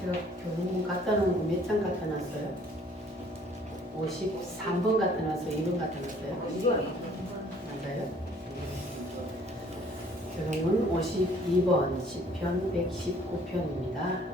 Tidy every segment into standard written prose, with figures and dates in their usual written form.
제가 교훈 갖다 놓은 거 몇 장 갖다 놨어요? 53번 갖다 놨어요? 2번 갖다 놨어요? 이거 맞아요? 교훈은 52번 10편 119편입니다.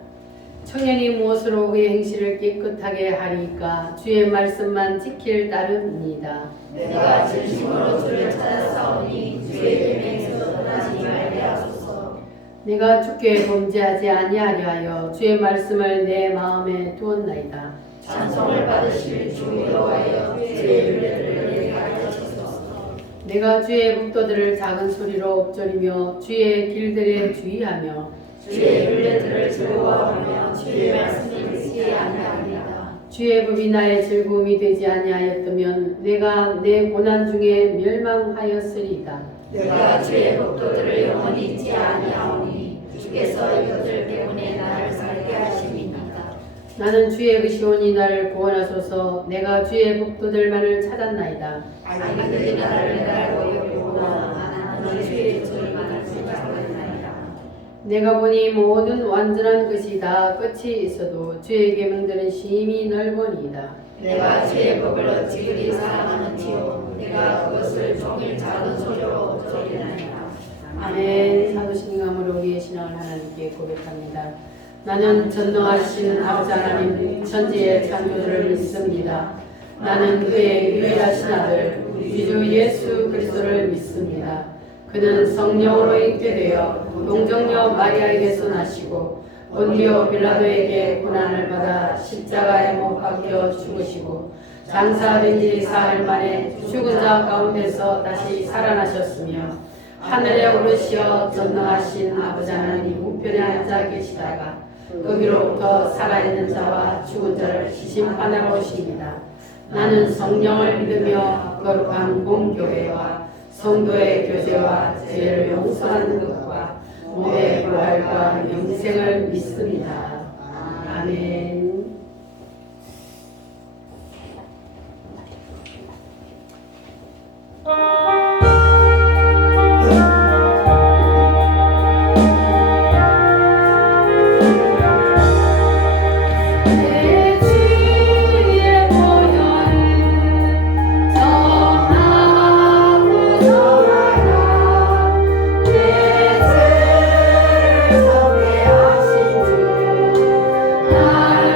청년이 무엇으로 그의 행실을 깨끗하게 하리까 주의 말씀만 지킬 따름이니이다. 내가 진심으로 주를 찾아싸우니 주의 계명에서 떠나지 말게 하소서. 내가 주께 범죄하지 아니하려 하여 주의 말씀을 내 마음에 두었나이다. 찬송을 받으실 주 여호와여 주의 율례를 내게 가르치소서. 내가 주의 법도들을 작은 소리로 엎조리며 주의 길들에 주의하며 주의 율례들을 즐거워하며 주의 말씀을 잊지 아니하리이다. 주의 법이 나의 즐거움이 되지 아니하였다면 내가 내 고난 중에 멸망하였으리이다. 내가 주의 법도들을 영원히 잊지 아니하오니 주께서 이것들 때문에 나를 살게 하심이니이다. 나는 주의 의시오니 나를 구원하소서. 내가 주의 법도들만을 찾았나이다. 악인들이 나를 매달고 욕구나 나는 주의 조절만을 생각하였나이다. 내가 보니 모든 완전한 것이 다 끝이 있어도 주의 계명들은 심히 넓으니이다. 내가 주의 법을 어찌 그리 사랑하는지요. 내가 그것을 종일 작은 소리로 엎조리나이다. 아멘. 사도신강으로 우리의 신앙을 하나님께 고백합니다. 나는 전능하신 아버지 하나님 천지의 창조주를 믿습니다. 나는 그의 유일하신 아들 우리 주 예수 그리스도를 믿습니다. 그는 성령으로 잉태되어 동정녀 마리아에게서 나시고 본디오 빌라도에게 고난을 받아 십자가에 못 박혀 죽으시고 장사된 지 사흘 만에 죽은 자 가운데서 다시 살아나셨으며 하늘에 오르시어 전능하신 아버지 하나님 우편에 앉아 계시다가 거기로부터 살아있는 자와 죽은 자를 심판하러 오십니다. 나는 성령을 믿으며 거룩한 공교회와 성도의 교제와 죄를 용서하는 것과 몸의 부활과 영생을 믿습니다. 아멘. 나를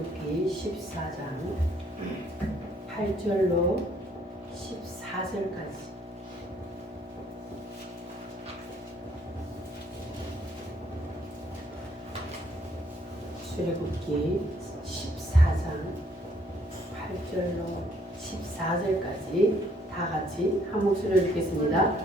출애굽기 14장 8절로 14절까지. 출애굽기 14장 8절로 14절까지 다 같이 한 목소리로 읽겠습니다.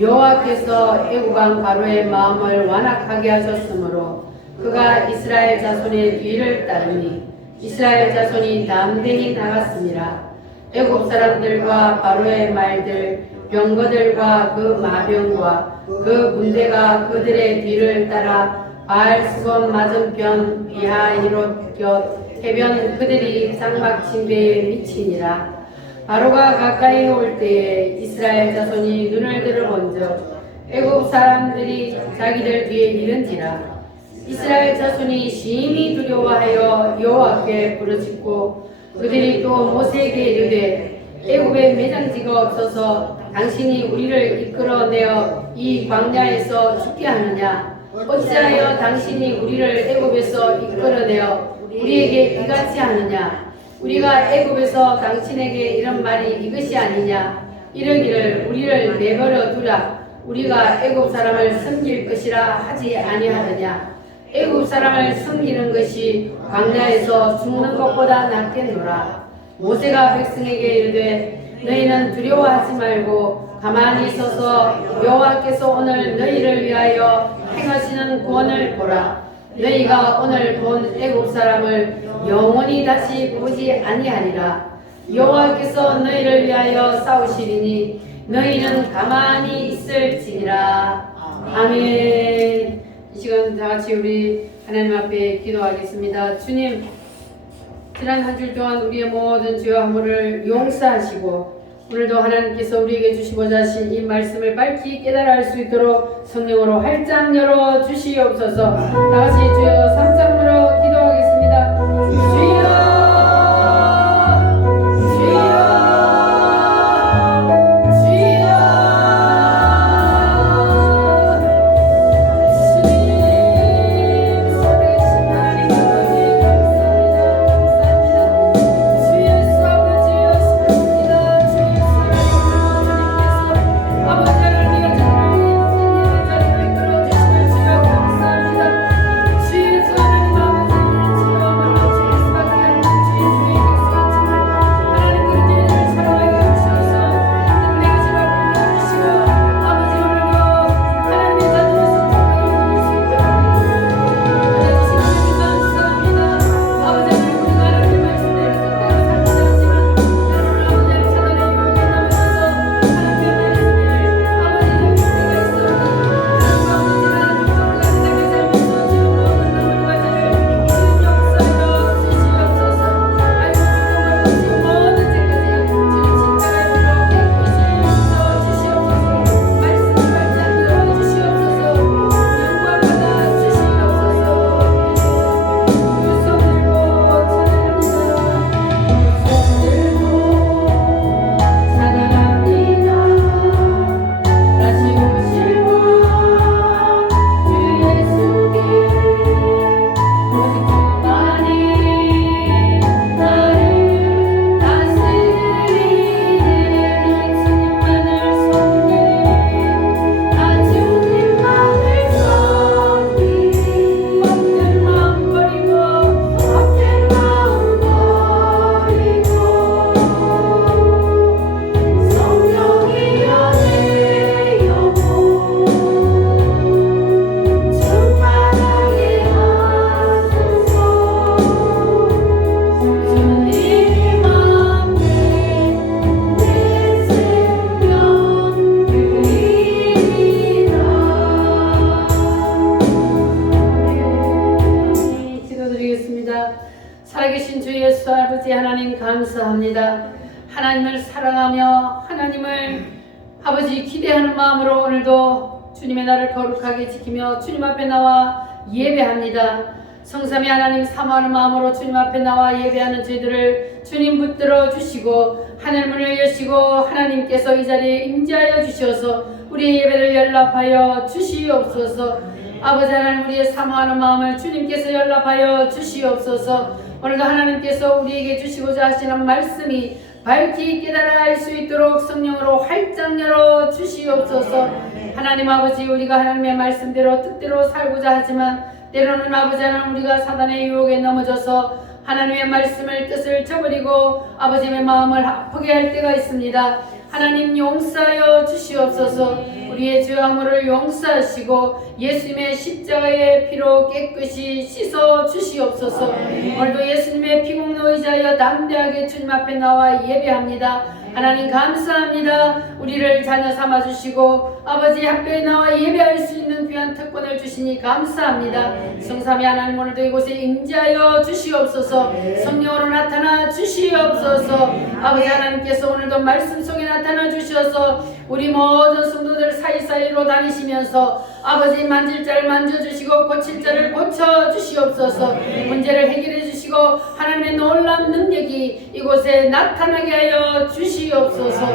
여호와께서 애굽왕 바로의 마음을 완악하게 하셨으므로 그가 이스라엘 자손의 뒤를 따르니 이스라엘 자손이 담대히 나갔습니다. 애굽 사람들과 바로의 말들, 병거들과 그 마병과 그 군대가 그들의 뒤를 따라 바알수건 맞은편 비하히롯 곁 해변 그들이 장막침대에 미치니라. 바로가 가까이 올 때에 이스라엘 자손이 눈을 들어 본즉 애굽 사람들이 자기들 뒤에 이른지라. 이스라엘 자손이 심히 두려워하여 여호와께 부르짖고 그들이 또 모세에게 이르되 애굽에 매장지가 없어서 당신이 우리를 이끌어내어 이 광야에서 죽게 하느냐? 어찌하여 당신이 우리를 애굽에서 이끌어내어 우리에게 이같이 하느냐? 우리가 애굽에서 당신에게 이런 말이 이것이 아니냐? 이러기를 우리를 내버려 두라. 우리가 애굽 사람을 섬길 것이라 하지 아니하느냐? 애굽 사람을 섬기는 것이 광야에서 죽는 것보다 낫겠노라. 모세가 백성에게 이르되 너희는 두려워하지 말고 가만히 서서 여호와께서 오늘 너희를 위하여 행하시는 구원을 보라. 너희가 오늘 본 애굽 사람을 영원히 다시 보지 아니하리라. 여호와께서 너희를 위하여 싸우시리니 너희는 가만히 있을지니라. 아멘. 이 시간 다 같이 우리 하나님 앞에 기도하겠습니다. 주님, 지난 한 주 동안 우리의 모든 죄와 허물을 용서하시고 오늘도 하나님께서 우리에게 주시고자 하신 이 말씀을 밝히 깨달아 할 수 있도록 성령으로 활짝 열어 주시옵소서. 다 같이 주여 삼창으로 기도하겠습니다. 주여, 살아계신 주 예수 아버지 하나님 감사합니다. 하나님을 사랑하며 하나님을 아버지 기대하는 마음으로 오늘도 주님의 날을 거룩하게 지키며 주님 앞에 나와 예배합니다. 성삼위 하나님 사모하는 마음으로 주님 앞에 나와 예배하는 저희들을 주님 붙들어 주시고 하늘 문을 여시고 하나님께서 이 자리에 임재하여 주셔서 우리의 예배를 연락하여 주시옵소서. 아버지 하나님 우리의 사모하는 마음을 주님께서 연락하여 주시옵소서. 오늘도 하나님께서 우리에게 주시고자 하시는 말씀이 밝히 깨달아 알 수 있도록 성령으로 활짝 열어 주시옵소서. 하나님 아버지, 우리가 하나님의 말씀대로 뜻대로 살고자 하지만 때로는 아버지 하나님, 우리가 사단의 유혹에 넘어져서 하나님의 말씀을 뜻을 저버리고 아버지의 마음을 아프게 할 때가 있습니다. 하나님 용서하여 주시옵소서. 우리의 죄악물을 용서하시고 예수님의 십자가의 피로 깨끗이 씻어 주시옵소서. 오늘도 예수님의 피공로 의지하여 담대하게 주님 앞에 나와 예배합니다. 하나님 감사합니다. 우리를 자녀 삼아주시고 아버지 학교에 나와 예배할 수 있는 귀한 특권을 주시니 감사합니다. 성삼위 하나님, 오늘도 이곳에 임재하여 주시옵소서. 성령으로 나타나 주시옵소서. 아버지 하나님께서 오늘도 말씀 속에 나타나 주셔서 우리 모든 성도들 사이사이로 다니시면서 아버지 만질 자를 만져주시고 고칠 자를 고쳐주시옵소서. 문제를 해결해 주시고 하나님의 놀라운 능력이 이곳에 나타나게 하여 주시옵소서.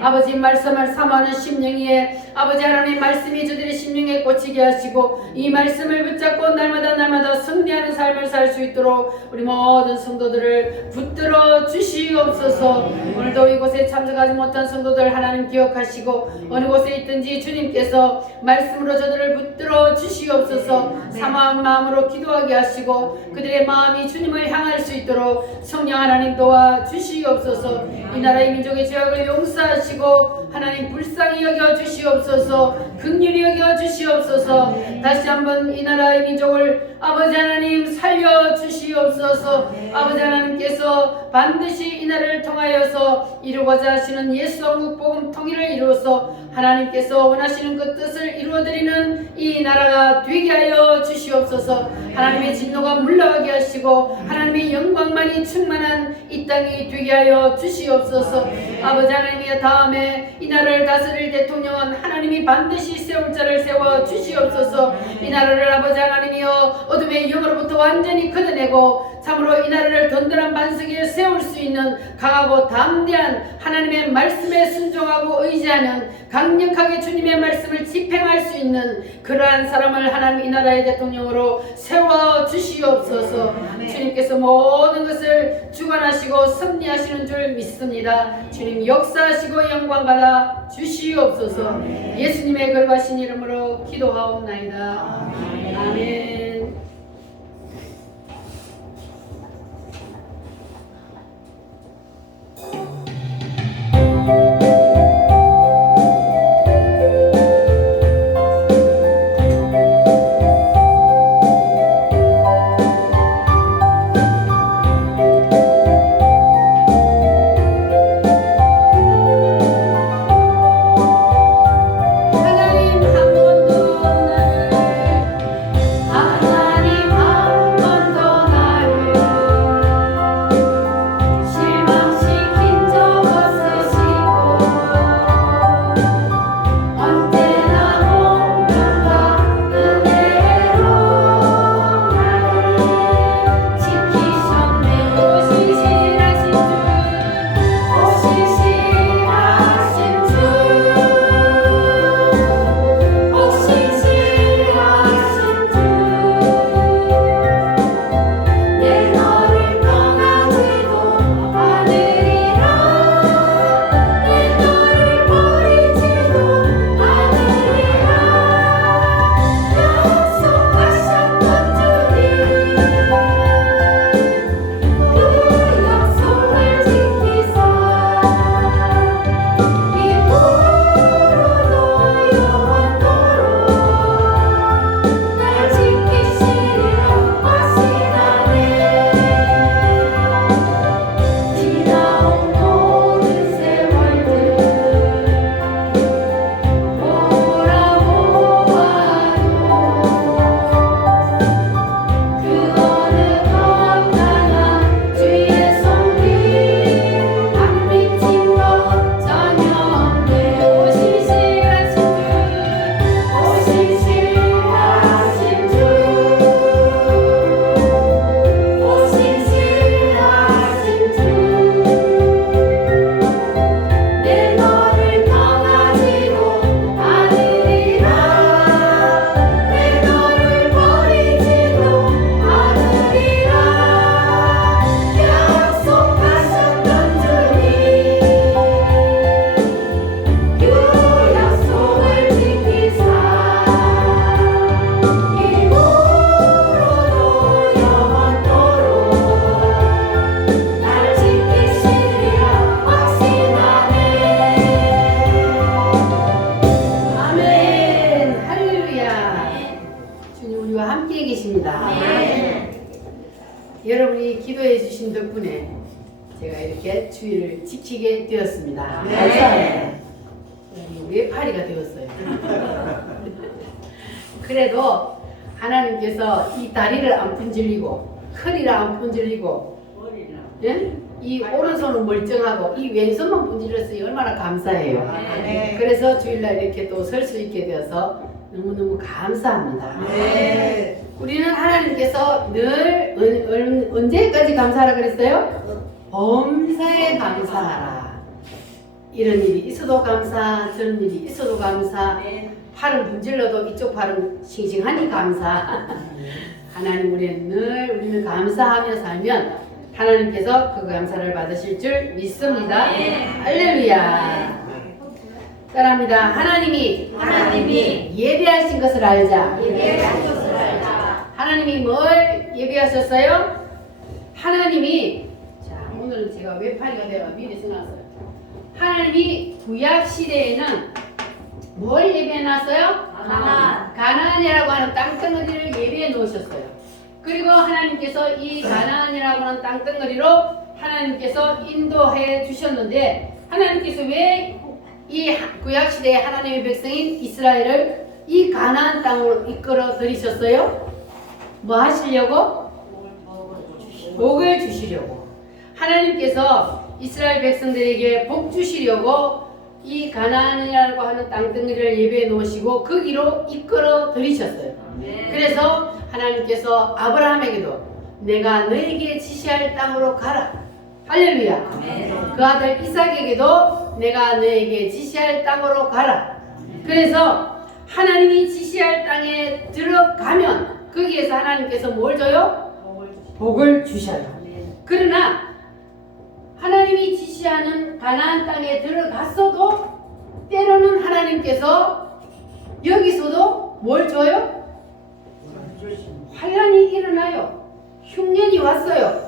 아버지 말씀을 사모하는 심령이에 아버지 하나님의 말씀이 저들의 심령에 꽂히게 하시고 이 말씀을 붙잡고 날마다 승리하는 삶을 살 수 있도록 우리 모든 성도들을 붙들어 주시옵소서. 오늘도 이곳에 참석하지 못한 성도들 하나님 기억하시고 어느 곳에 있든지 주님께서 말씀으로 저들을 붙들어 주시옵소서. 사모한 마음으로 기도하게 하시고 그들의 마음이 주님을 향할 수 있도록 성령 하나님 도와 주시옵소서. 이 나라의 민족의 죄악을 용서하시고 하나님 불쌍히 여겨 주시옵소서. 긍휼히 여겨 주시옵소서. 다시 한번 이 나라의 민족을 아버지 하나님 살려 주시옵소서. 아버지 하나님께서 반드시 이 나라를 통하여서 이루고자 하시는 예수 왕국 복음 통일을 이루어서 하나님께서 원하시는 그 뜻을 이루어드리는 이 나라가 되게 하여 주시옵소서. 하나님의 진노가 물러가게 하시고 하나님의 영광만이 충만한 이 땅이 되게 하여 주시옵소서. 아버지 하나님의 다음에 이 나라를 다스릴 대통령은 하나님이 반드시 세울 자를 세워 주시옵소서. 이 나라를 아버지 하나님이여 어둠의 영으로부터 완전히 걷어내고 참으로 이 나라를 든든한 반석에 세울 수 있는 강하고 담대한 하나님의 말씀에 순종하고 의지하는 강력하게 주님의 말씀을 집행할 수 있는 그러한 사람을 하나님 이 나라의 대통령으로 세워 주시옵소서. 주님께서 모든 것을 주관하시고 섭리하시는 줄 믿습니다. 주님 역사하시고 영광 받아 주시옵소서. 예수님의 거룩하신 이름으로 기도하옵나이다. 아멘. 실망시킨 적 없으시고 인도해 주신 덕분에 제가 이렇게 주의를 지키게 되었습니다. 네. 외파리가 되었어요. 그래도 하나님께서 이 다리를 안 분질리고 허리를 안 분질리고 예? 이 오른손은 멀쩡하고 이 왼손만 분질렸으니 얼마나 감사해요. 네. 그래서 주일날 이렇게 또 설 수 있게 되어서 너무너무 감사합니다. 네. 우리는 하나님께서 늘 언제까지 감사하라 그랬어요? 범사에 감사하라. 이런 일이 있어도 감사, 저런 일이 있어도 감사, 팔은 분질러도 이쪽 팔은 싱싱하니 감사. 하나님 우리는 감사하며 살면 하나님께서 그 감사를 받으실 줄 믿습니다. 할렐루야. 따라합니다. 하나님이 예배하신 것을 알자. 하나님이 뭘 예배하셨어요? 하나님이, 자 오늘은 제가 외파리가 되어 미리 써놨어요. 하나님이 구약 시대에는 뭘 예배해 놨어요? 가나안이라고 하는 땅덩어리를 예배해 놓으셨어요. 그리고 하나님께서 이 가나안이라고 하는 땅덩어리로 하나님께서 인도해 주셨는데, 하나님께서 왜 이 구약 시대의 하나님의 백성인 이스라엘을 이 가나안 땅으로 이끌어 들이셨어요? 뭐 하시려고? 복을 주시려고. 하나님께서 이스라엘 백성들에게 복 주시려고 이 가나안이라고 하는 땅덩어리를 예배해 놓으시고 거기로 이끌어 들이셨어요. 그래서 하나님께서 아브라함에게도 내가 너에게 지시할 땅으로 가라. 할렐루야. 그 아들 이삭에게도 내가 너에게 지시할 땅으로 가라. 그래서 하나님이 지시할 땅에 들어가면 거기에서 하나님께서 뭘 줘요? 복을 주셔요. 그러나 하나님이 지시하는 가나안 땅에 들어갔어도 때로는 하나님께서 여기서도 뭘 줘요? 환란이 일어나요. 흉년이 왔어요.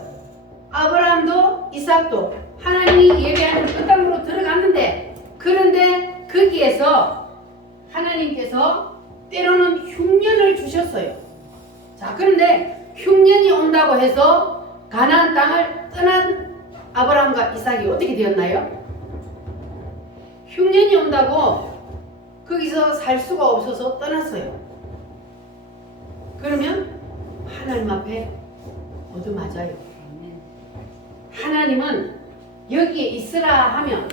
아브라함도 이삭도 하나님이 예배하는 그 땅으로 들어갔는데, 그런데 거기에서 하나님께서 때로는 흉년을 주셨어요. 자, 그런데 흉년이 온다고 해서 가나안 땅을 떠난 아브라함과 이삭이 어떻게 되었나요? 흉년이 온다고 거기서 살 수가 없어서 떠났어요. 그러면 하나님 앞에 얻어맞아요. 하나님은 여기에 있으라 하면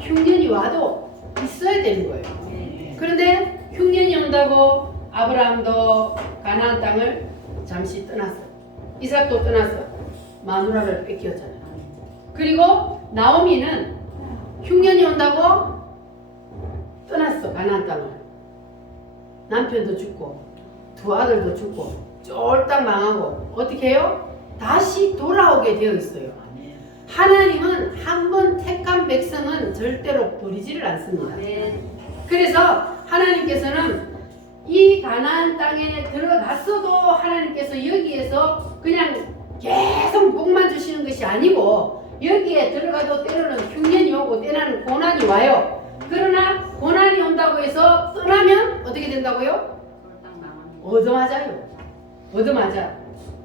흉년이 와도 있어야 되는 거예요. 그런데 흉년이 온다고 아브라함도 가나안 땅을 잠시 떠났어. 이삭도 떠났어. 마누라를 뺏겼잖아요. 그리고 나오미는 흉년이 온다고 떠났어. 가나안 땅을. 남편도 죽고 두 아들도 죽고 쫄딱 망하고 어떻게 해요? 다시 돌아오게 되어 있어요. 하나님은 한 번 택한 백성은 절대로 버리지를 않습니다. 그래서 하나님께서는 이 가나안 땅에 들어갔어도 하나님께서 여기에서 그냥 계속 복만 주시는 것이 아니고, 여기에 들어가도 때로는 흉년이 오고 때로는 고난이 와요. 그러나 고난이 온다고 해서 떠나면 어떻게 된다고요? 얻어맞아요. 얻어맞아.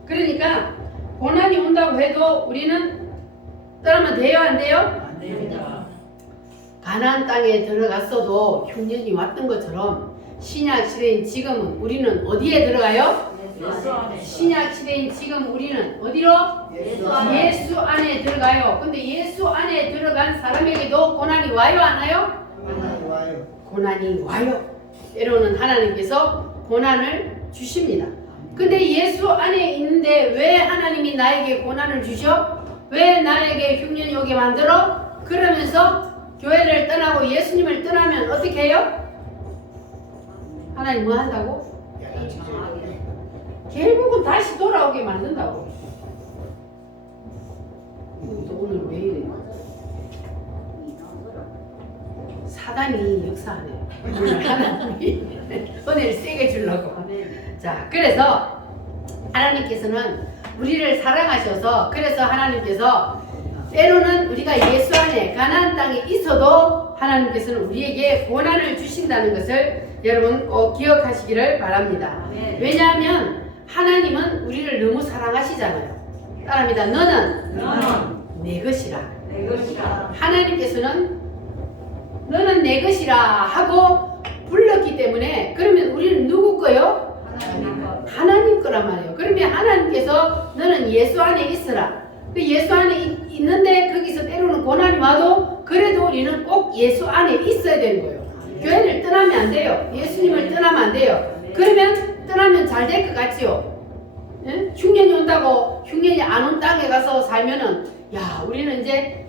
그러니까 고난이 온다고 해도 우리는 떠나면 돼요, 안 돼요? 안 됩니다. 가나안 땅에 들어갔어도 흉년이 왔던 것처럼 신약 시대인 지금은 우리는 어디에 들어가요? 신약 시대인 지금 우리는 어디로? 예수 안에 들어가요. 근데 예수 안에 들어간 사람에게도 고난이 와요, 안 와요? 고난이 와요. 때로는 하나님께서 고난을 주십니다. 근데 예수 안에 있는데 왜 하나님이 나에게 고난을 주셔? 왜 나에게 흉년이 오게 만들어? 그러면서 교회를 떠나고 예수님을 떠나면 어떻게 해요? 하나님 뭐 한다고? 결국은 다시 돌아오게 만든다고. 오늘 왜 이래? 사단이 역사하네. 오늘 하나님이 은혜를 세게 주려고. 자, 그래서 하나님께서는 우리를 사랑하셔서, 그래서 하나님께서 때로는 우리가 예수 안에 가나안 땅에 있어도 하나님께서는 우리에게 고난을 주신다는 것을 여러분 꼭 기억하시기를 바랍니다. 왜냐하면 하나님은 우리를 너무 사랑하시잖아요. 따라합니다. 너는 너는 내 것이라. 내 것이라. 하나님께서는 너는 내 것이라 하고 불렀기 때문에 그러면 우리는 누구 거요? 하나님 것. 하나님 거란 말이에요. 그러면 하나님께서 너는 예수 안에 있으라. 그 예수 안에 있는데 거기서 때로는 고난이 와도 그래도 우리는 꼭 예수 안에 있어야 되는 거예요. 교회를 떠나면 안 돼요. 예수님을 떠나면 안 돼요. 그러면 떠나면 잘 될 것 같지요. 응? 흉년이 온다고 흉년이 안 온 땅에 가서 살면은 야 우리는 이제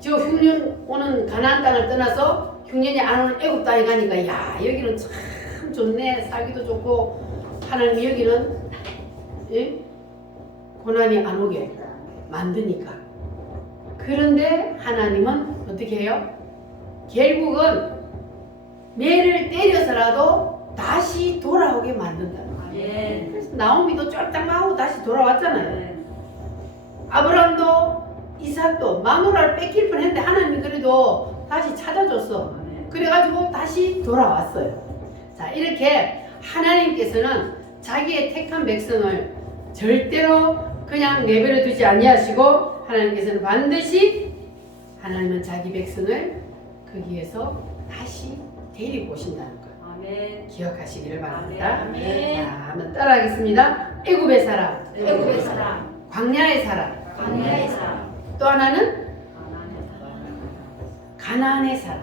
저 흉년 오는 가나안 땅을 떠나서 흉년이 안 오는 애굽 땅에 가니까 야 여기는 참 좋네 살기도 좋고 하나님 여기는 예? 고난이 안 오게 만드니까. 그런데 하나님은 어떻게 해요? 결국은 매를 때려서라도 다시 돌아오게 만든다. 아멘. 그래서 나오미도 쫄딱하고 다시 돌아왔잖아요. 아브라함도 이삭도 마누라를 뺏길 뻔했는데 하나님이 그래도 다시 찾아줬어. 그래가지고 다시 돌아왔어요. 자 이렇게 하나님께서는 자기의 택한 백성을 절대로 그냥 내버려 두지 아니하시고 하나님께서는 반드시 하나님은 자기 백성을 거기에서 다시 데리고 오신다는 것 아멘. 기억하시기를 바랍니다. 아멘. 자 한번 따라하겠습니다. 애굽의 사람, 애굽의 사람, 광야의 사람, 광야의 사람, 또 하나는 가나안의 사람. 가나안의 사람.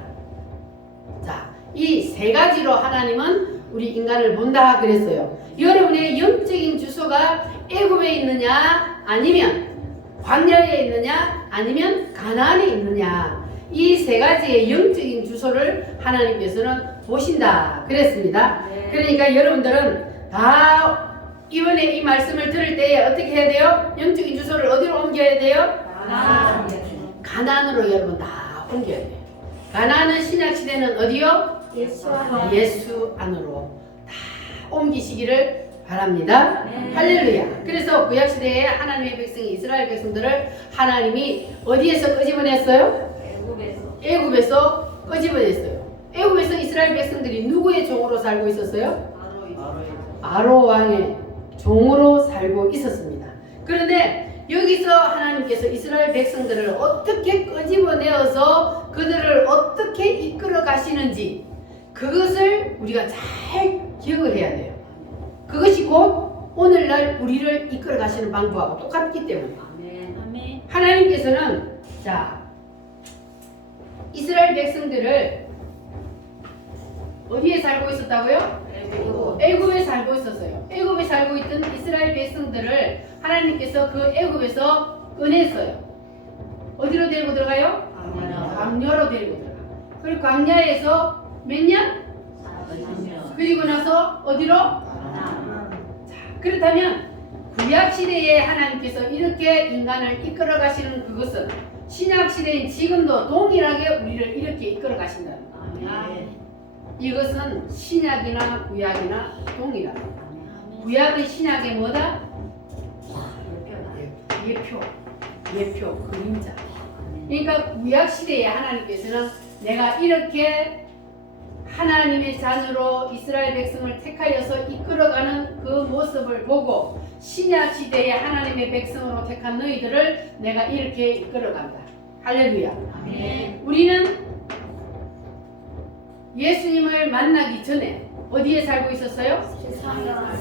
자, 이 세 가지로 하나님은 우리 인간을 본다 그랬어요. 여러분의 영적인 주소가 애굽에 있느냐 아니면 광야에 있느냐 아니면 가나안에 있느냐 이 세 가지의 영적인 주소를 하나님께서는 보신다 그랬습니다. 네. 그러니까 여러분들은 다 이번에 이 말씀을 들을 때에 어떻게 해야 돼요? 영적인 주소를 어디로 옮겨야 돼요? 가나안. 가나안으로 여러분 다 옮겨야 돼요. 가나안은 신약 시대는 어디요? 예수 안에. 예수 안으로 다 옮기시기를 바랍니다. 네. 할렐루야. 그래서 구약 시대에 하나님의 백성 이스라엘 백성들을 하나님이 어디에서 끄집어냈어요? 애굽에서. 애굽에서 끄집어냈어요. 애굽에서 이스라엘 백성들이 누구의 종으로 살고 있었어요? 아로 왕의 종으로 살고 있었습니다. 그런데 여기서 하나님께서 이스라엘 백성들을 어떻게 끄집어내어서 그들을 어떻게 이끌어 가시는지 그것을 우리가 잘 기억을 해야 돼요. 그것이 곧 오늘날 우리를 이끌어 가시는 방법하고 똑같기 때문에 아멘. 아멘. 하나님께서는 자 이스라엘 백성들을 어디에 살고 있었다고요? 애굽. 애굽에 살고 있었어요. 애굽에 살고 있던 이스라엘 백성들을 하나님께서 그 애굽에서 꺼냈어요. 어디로 데리고 들어가요? 광야. 광야로 데리고 들어가. 그리고 광야에서 몇 년? 40년. 그리고 나서 어디로? 가나안. 자, 그렇다면 구약 시대에 하나님께서 이렇게 인간을 이끌어 가시는 그것은 신약 시대인 지금도 동일하게 우리를 이렇게 이끌어 가신다. 아멘. 이것은 신약이나 구약이나 동일하다. 구약은 신약의 뭐다? 예표, 그림자. 그러니까 구약 시대에 하나님께서는 내가 이렇게 하나님의 자녀로 이스라엘 백성을 택하여서 이끌어가는 그 모습을 보고 신약 시대에 하나님의 백성으로 택한 너희들을 내가 이렇게 이끌어간다. 할렐루야. 아멘. 우리는 예수님을 만나기 전에 어디에 살고 있었어요?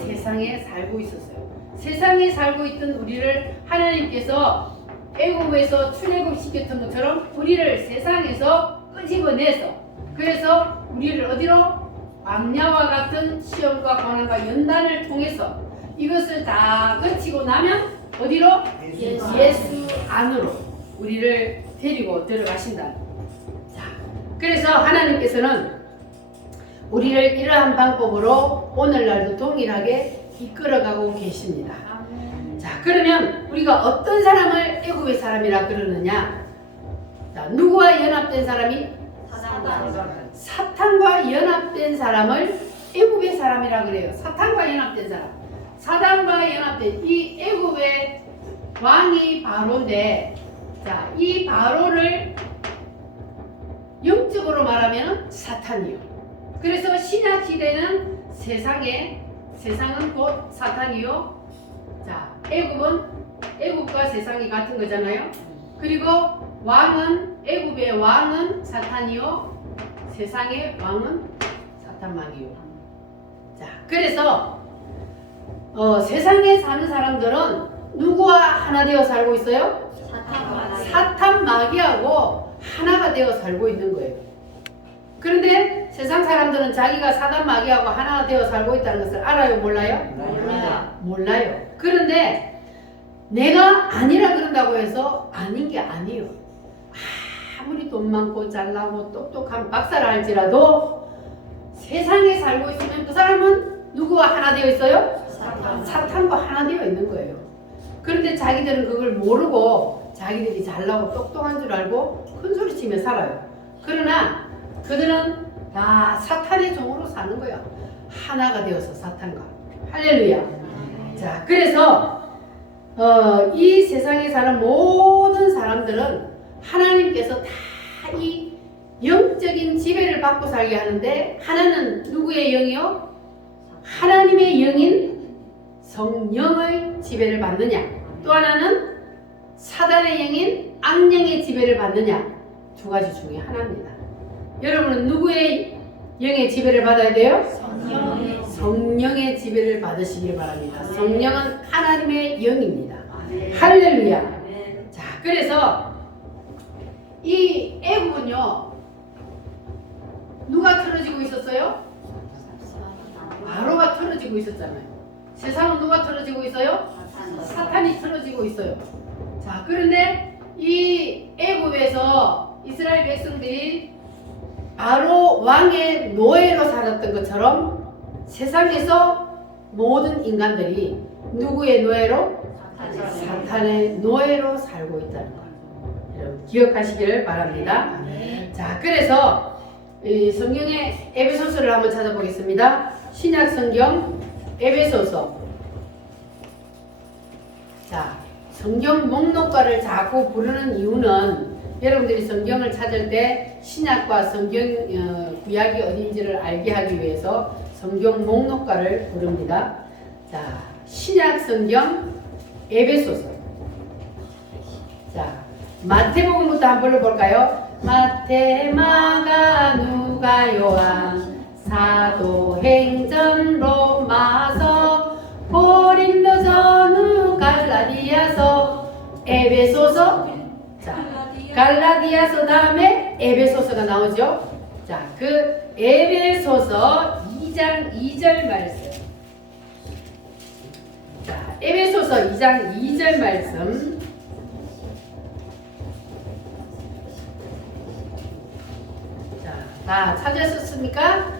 세상에 살고 있었어요. 세상에 살고 있던 우리를 하나님께서 애굽에서 출애굽시켰던 것처럼 우리를 세상에서 끄집어내서 그래서 우리를 어디로? 광야와 같은 시험과 고난과 연단을 통해서 이것을 다 거치고 나면 어디로? 예수 안으로 우리를 데리고 들어가신다. 자, 그래서 하나님께서는 우리를 이러한 방법으로 오늘날도 동일하게 이끌어가고 계십니다. 자, 그러면 우리가 어떤 사람을 애굽의 사람이라 그러느냐? 자, 누구와 연합된 사람이? 사탄과 연합된 사람을 애굽의 사람이라 그래요. 사탄과 연합된 사람. 사탄과 연합된 이 애굽의 왕이 바로인데, 자, 이 바로를 영적으로 말하면 사탄이요. 그래서 신약 시대는 세상은 곧 사탄이요. 자, 애굽은 애굽과 세상이 같은 거잖아요. 그리고 왕은 애굽의 왕은 사탄이요, 세상의 왕은 사탄 마귀요. 자, 그래서 세상에 사는 사람들은 누구와 하나 되어 살고 있어요? 사탄 마귀하고 하나가 되어 살고 있는 거예요. 그런데 세상 사람들은 자기가 사탄 마귀하고 하나가 되어 살고 있다는 것을 알아요? 몰라요? 몰라요. 그런데 내가 아니라 그런다고 해서 아닌 게 아니에요. 아무리 돈 많고 잘나고 똑똑한 박사라 할지라도 세상에 살고 있으면 그 사람은 누구와 하나 되어 있어요? 사탄과 하나 되어 있는 거예요. 그런데 자기들은 그걸 모르고 자기들이 잘나고 똑똑한 줄 알고 큰소리치며 살아요. 그러나 그들은 다 사탄의 종으로 사는 거야. 하나가 되어서 사탄과. 할렐루야. 자, 그래서 이 세상에 사는 모든 사람들은 하나님께서 다 이 영적인 지배를 받고 살게 하는데, 하나는 누구의 영이요? 하나님의 영인 성령의 지배를 받느냐, 또 하나는 사단의 영인 악령의 지배를 받느냐, 두 가지 중에 하나입니다. 여러분은 누구의 영의 지배를 받아야 돼요? 성령의 지배를 받으시길 바랍니다. 성령은 하나님의 영입니다. 할렐루야. 자, 그래서 이 애굽은요, 누가 틀어지고 있었어요? 바로가 틀어지고 있었잖아요. 세상은 누가 틀어지고 있어요? 사탄이 틀어지고 있어요. 자, 그런데 이 애굽에서 이스라엘 백성들이 바로 왕의 노예로 살았던 것처럼 세상에서 모든 인간들이 누구의 노예로? 사탄의 노예로 살고 있다는 것. 여러분 기억하시기를 바랍니다. 자, 그래서 이 성경의 에베소서를 한번 찾아보겠습니다. 신약 성경 에베소서. 자, 성경 목록과를 자꾸 부르는 이유는 여러분들이 성경을 찾을 때 신약과 성경 구약이 어딘지를 알게 하기 위해서 성경 목록과를 부릅니다. 자, 신약 성경 에베소서. 자, 마태복음부터 한번 불러볼까요? 마태, 마가, 누가, 요한, 사도행전, 로마서, 고린도, 전후, 갈라디아서, 에베소서. 자, 갈라디아서 다음에 에베소서가 나오죠. 자, 그 에베소서 2장 2절 말씀. 자, 에베소서 2장 2절 말씀. 자, 다 찾으셨습니까?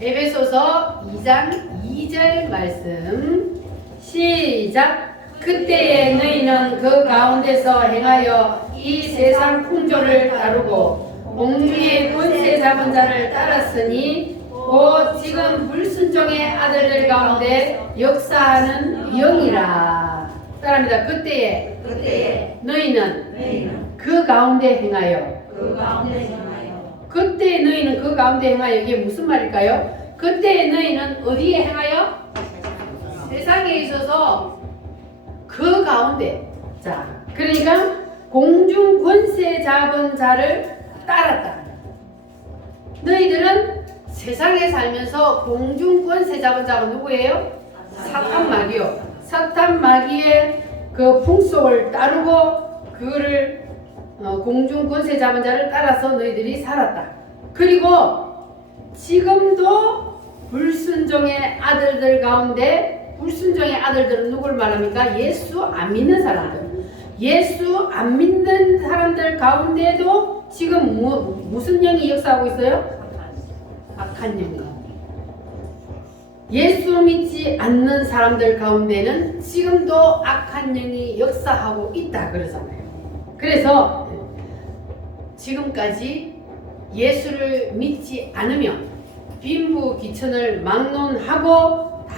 에베소서 2장 2절 말씀. 시작. 그때에 너희는 그 가운데서 행하여 이 세상 풍조를 따르고 공주의 권세 잡은 자를 따랐으니 곧 지금 불순종의 아들들 가운데 역사하는 영이라. 따라합니다. 그때에 너희는 그 가운데 행하여. 그때에 너희는 그 가운데 행하여. 이게 무슨 말일까요? 그때에 너희는 어디에 행하여? 세상에 있어서 그 가운데. 자, 그러니까 공중 권세 잡은 자를 따랐다. 너희들은 세상에 살면서 공중 권세 잡은 자가 누구예요? 사탄 마귀요. 사탄 마귀의 그 풍속을 따르고 그를 공중 권세 잡은 자를 따라서 너희들이 살았다. 그리고 지금도 불순종의 아들들 가운데, 불순종의 아들들은 누굴 말합니까? 예수 안 믿는 사람들. 예수 안 믿는 사람들 가운데도 지금 무슨 영이 역사하고 있어요? 악한 영이. 예수 믿지 않는 사람들 가운데는 지금도 악한 영이 역사하고 있다 그러잖아요. 그래서 지금까지 예수를 믿지 않으면 빈부귀천을 막론하고 다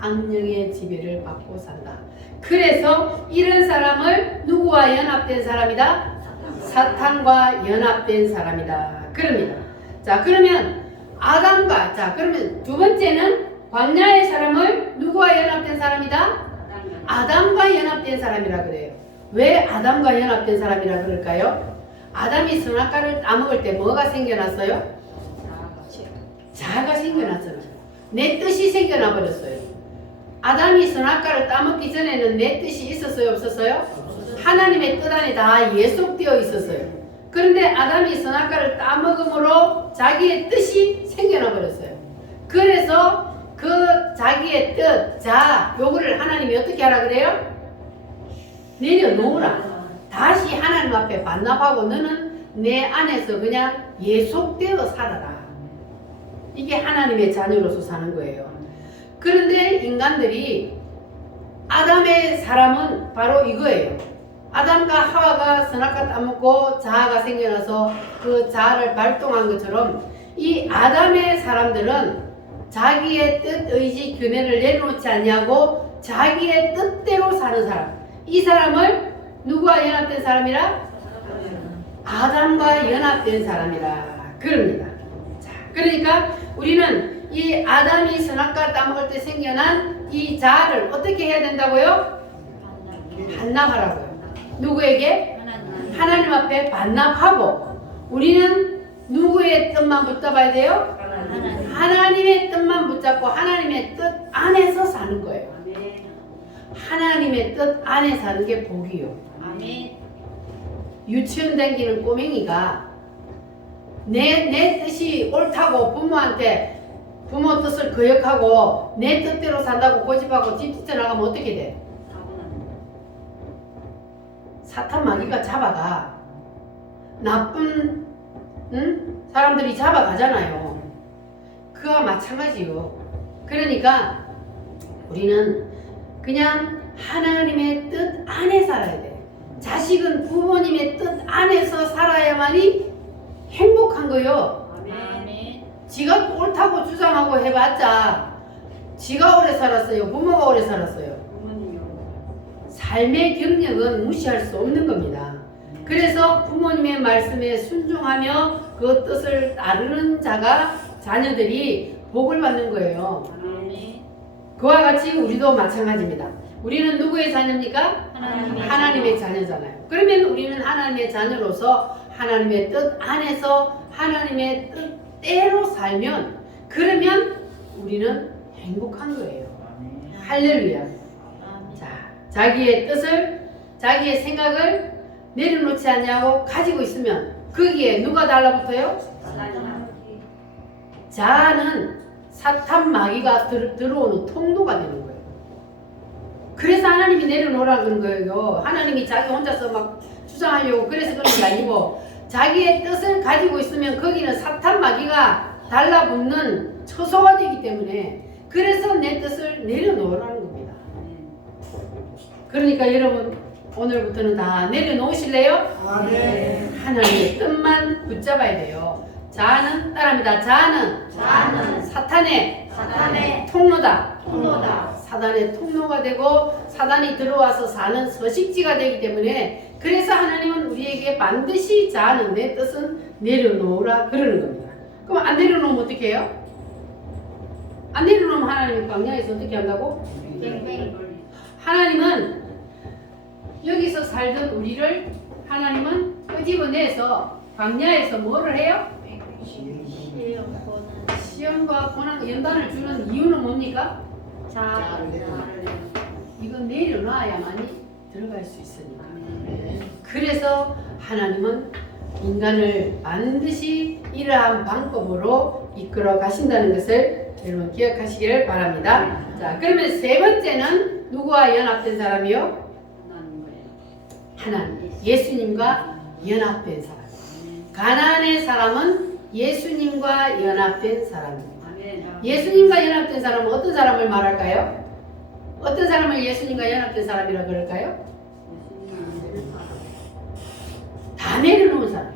악령의 지배를 받고 산다. 그래서 이런 사람을 누구와 연합된 사람이다? 사탄과 연합된 사람이다. 그럽니다. 자, 그러면 아담과, 자, 그러면 두 번째는 광야의 사람을 누구와 연합된 사람이다? 아담과 연합된 사람이라 그래요. 왜 아담과 연합된 사람이라 그럴까요? 아담이 선악과를 따먹을 때 뭐가 생겨났어요? 자아가 생겨났잖아요. 내 뜻이 생겨나 버렸어요. 아담이 선악과를 따먹기 전에는 내 뜻이 있었어요? 없었어요? 하나님의 뜻 안에 다 예속되어 있었어요. 그런데 아담이 선악과를 따먹음으로 자기의 뜻이 생겨나 버렸어요. 그래서 그 자기의 뜻, 자, 요거를 하나님이 어떻게 하라 그래요? 내려놓으라. 다시 하나님 앞에 반납하고 너는 내 안에서 그냥 예속되어 살아라. 이게 하나님의 자녀로서 사는 거예요. 그런데 인간들이 아담의 사람은 바로 이거예요. 아담과 하와가 선악과 따먹고 자아가 생겨나서 그 자아를 발동한 것처럼 이 아담의 사람들은 자기의 뜻, 의지, 견해를 내려놓지 않냐고 자기의 뜻대로 사는 사람. 이 사람을 누구와 연합된 사람이라? 아담과 연합된 사람이라 그럽니다. 자, 그러니까 우리는 이 아담이 선악과 따먹을 때 생겨난 이 자아를 어떻게 해야 된다고요? 반납하라고요. 누구에게? 하나님 앞에 반납하고 우리는 누구의 뜻만 붙잡아야 돼요? 하나님의 뜻만 붙잡고 하나님의 뜻 안에서 사는 거예요. 하나님의 뜻 안에 사는 게 복이요. 유치원 다니는 꼬맹이가 내 뜻이 옳다고 부모한테 부모 뜻을 거역하고 내 뜻대로 산다고 고집하고 뒤쫓아 나가면 어떻게 돼? 사탄 마귀가 잡아가. 나쁜 사람들이 잡아가잖아요. 그와 마찬가지요. 그러니까 우리는 그냥 하나님의 뜻 안에 살아야 돼. 자식은 부모님의 뜻 안에서 살아야만이 행복한 거요. 지가 옳다고 주장하고 해봤자 지가 오래 살았어요. 부모가 오래 살았어요. 삶의 경력은 무시할 수 없는 겁니다. 그래서 부모님의 말씀에 순종하며 그 뜻을 따르는 자가 자녀들이 복을 받는 거예요. 그와 같이 우리도 마찬가지입니다. 우리는 누구의 자녀입니까? 하나님의 자녀잖아요. 그러면 우리는 하나님의 자녀로서 하나님의 뜻 안에서 하나님의 뜻대로 살면 그러면 우리는 행복한 거예요. 할렐루야. 자, 자기의 뜻을 자기의 생각을 내려놓지 않냐고 가지고 있으면 거기에 누가 달라붙어요? 자아는 사탄 마귀가 들어오는 통로가 되는 거예요. 그래서 하나님이 내려놓으라 그런 거예요. 하나님이 자기 혼자서 막 주장하려고 그래서 그런 게 아니고 자기의 뜻을 가지고 있으면 거기는 사탄 마귀가 달라붙는 처소가 되기 때문에 그래서 내 뜻을 내려놓으라는 겁니다. 그러니까 여러분 오늘부터는 다 내려놓으실래요? 하나님의 뜻만 붙잡아야 돼요. 자아는 따라합니다. 자아는 사탄의 통로다. 사단의 통로가 되고 사단이 들어와서 사는 서식지가 되기 때문에 그래서 하나님은 우리에게 반드시 자아는 내 뜻은 내려놓으라 그러는 겁니다. 그럼 안 내려놓으면 어떻게 해요? 안 내려놓으면 하나님이 광야에서 어떻게 한다고? 하나님은 여기서 살던 우리를 하나님은 끄집어내서 광야에서 뭐를 해요? 시험과 고난 연단을 주는 이유는 뭡니까? 이건 내려놔야만이 들어갈 수 있으니까. 그래서 하나님은 인간을 반드시 이러한 방법으로 이끌어 가신다는 것을 여러분 기억하시기를 바랍니다. 자, 그러면 세 번째는 누구와 연합된 사람이요? 하나님, 예수님과 연합된 사람. 가나안의 사람은 예수님과 연합된 사람입니다. 예수님과 연합된 사람은 어떤 사람을 말할까요? 어떤 사람을 예수님과 연합된 사람이라고 그럴까요? 다 내려놓은 사람.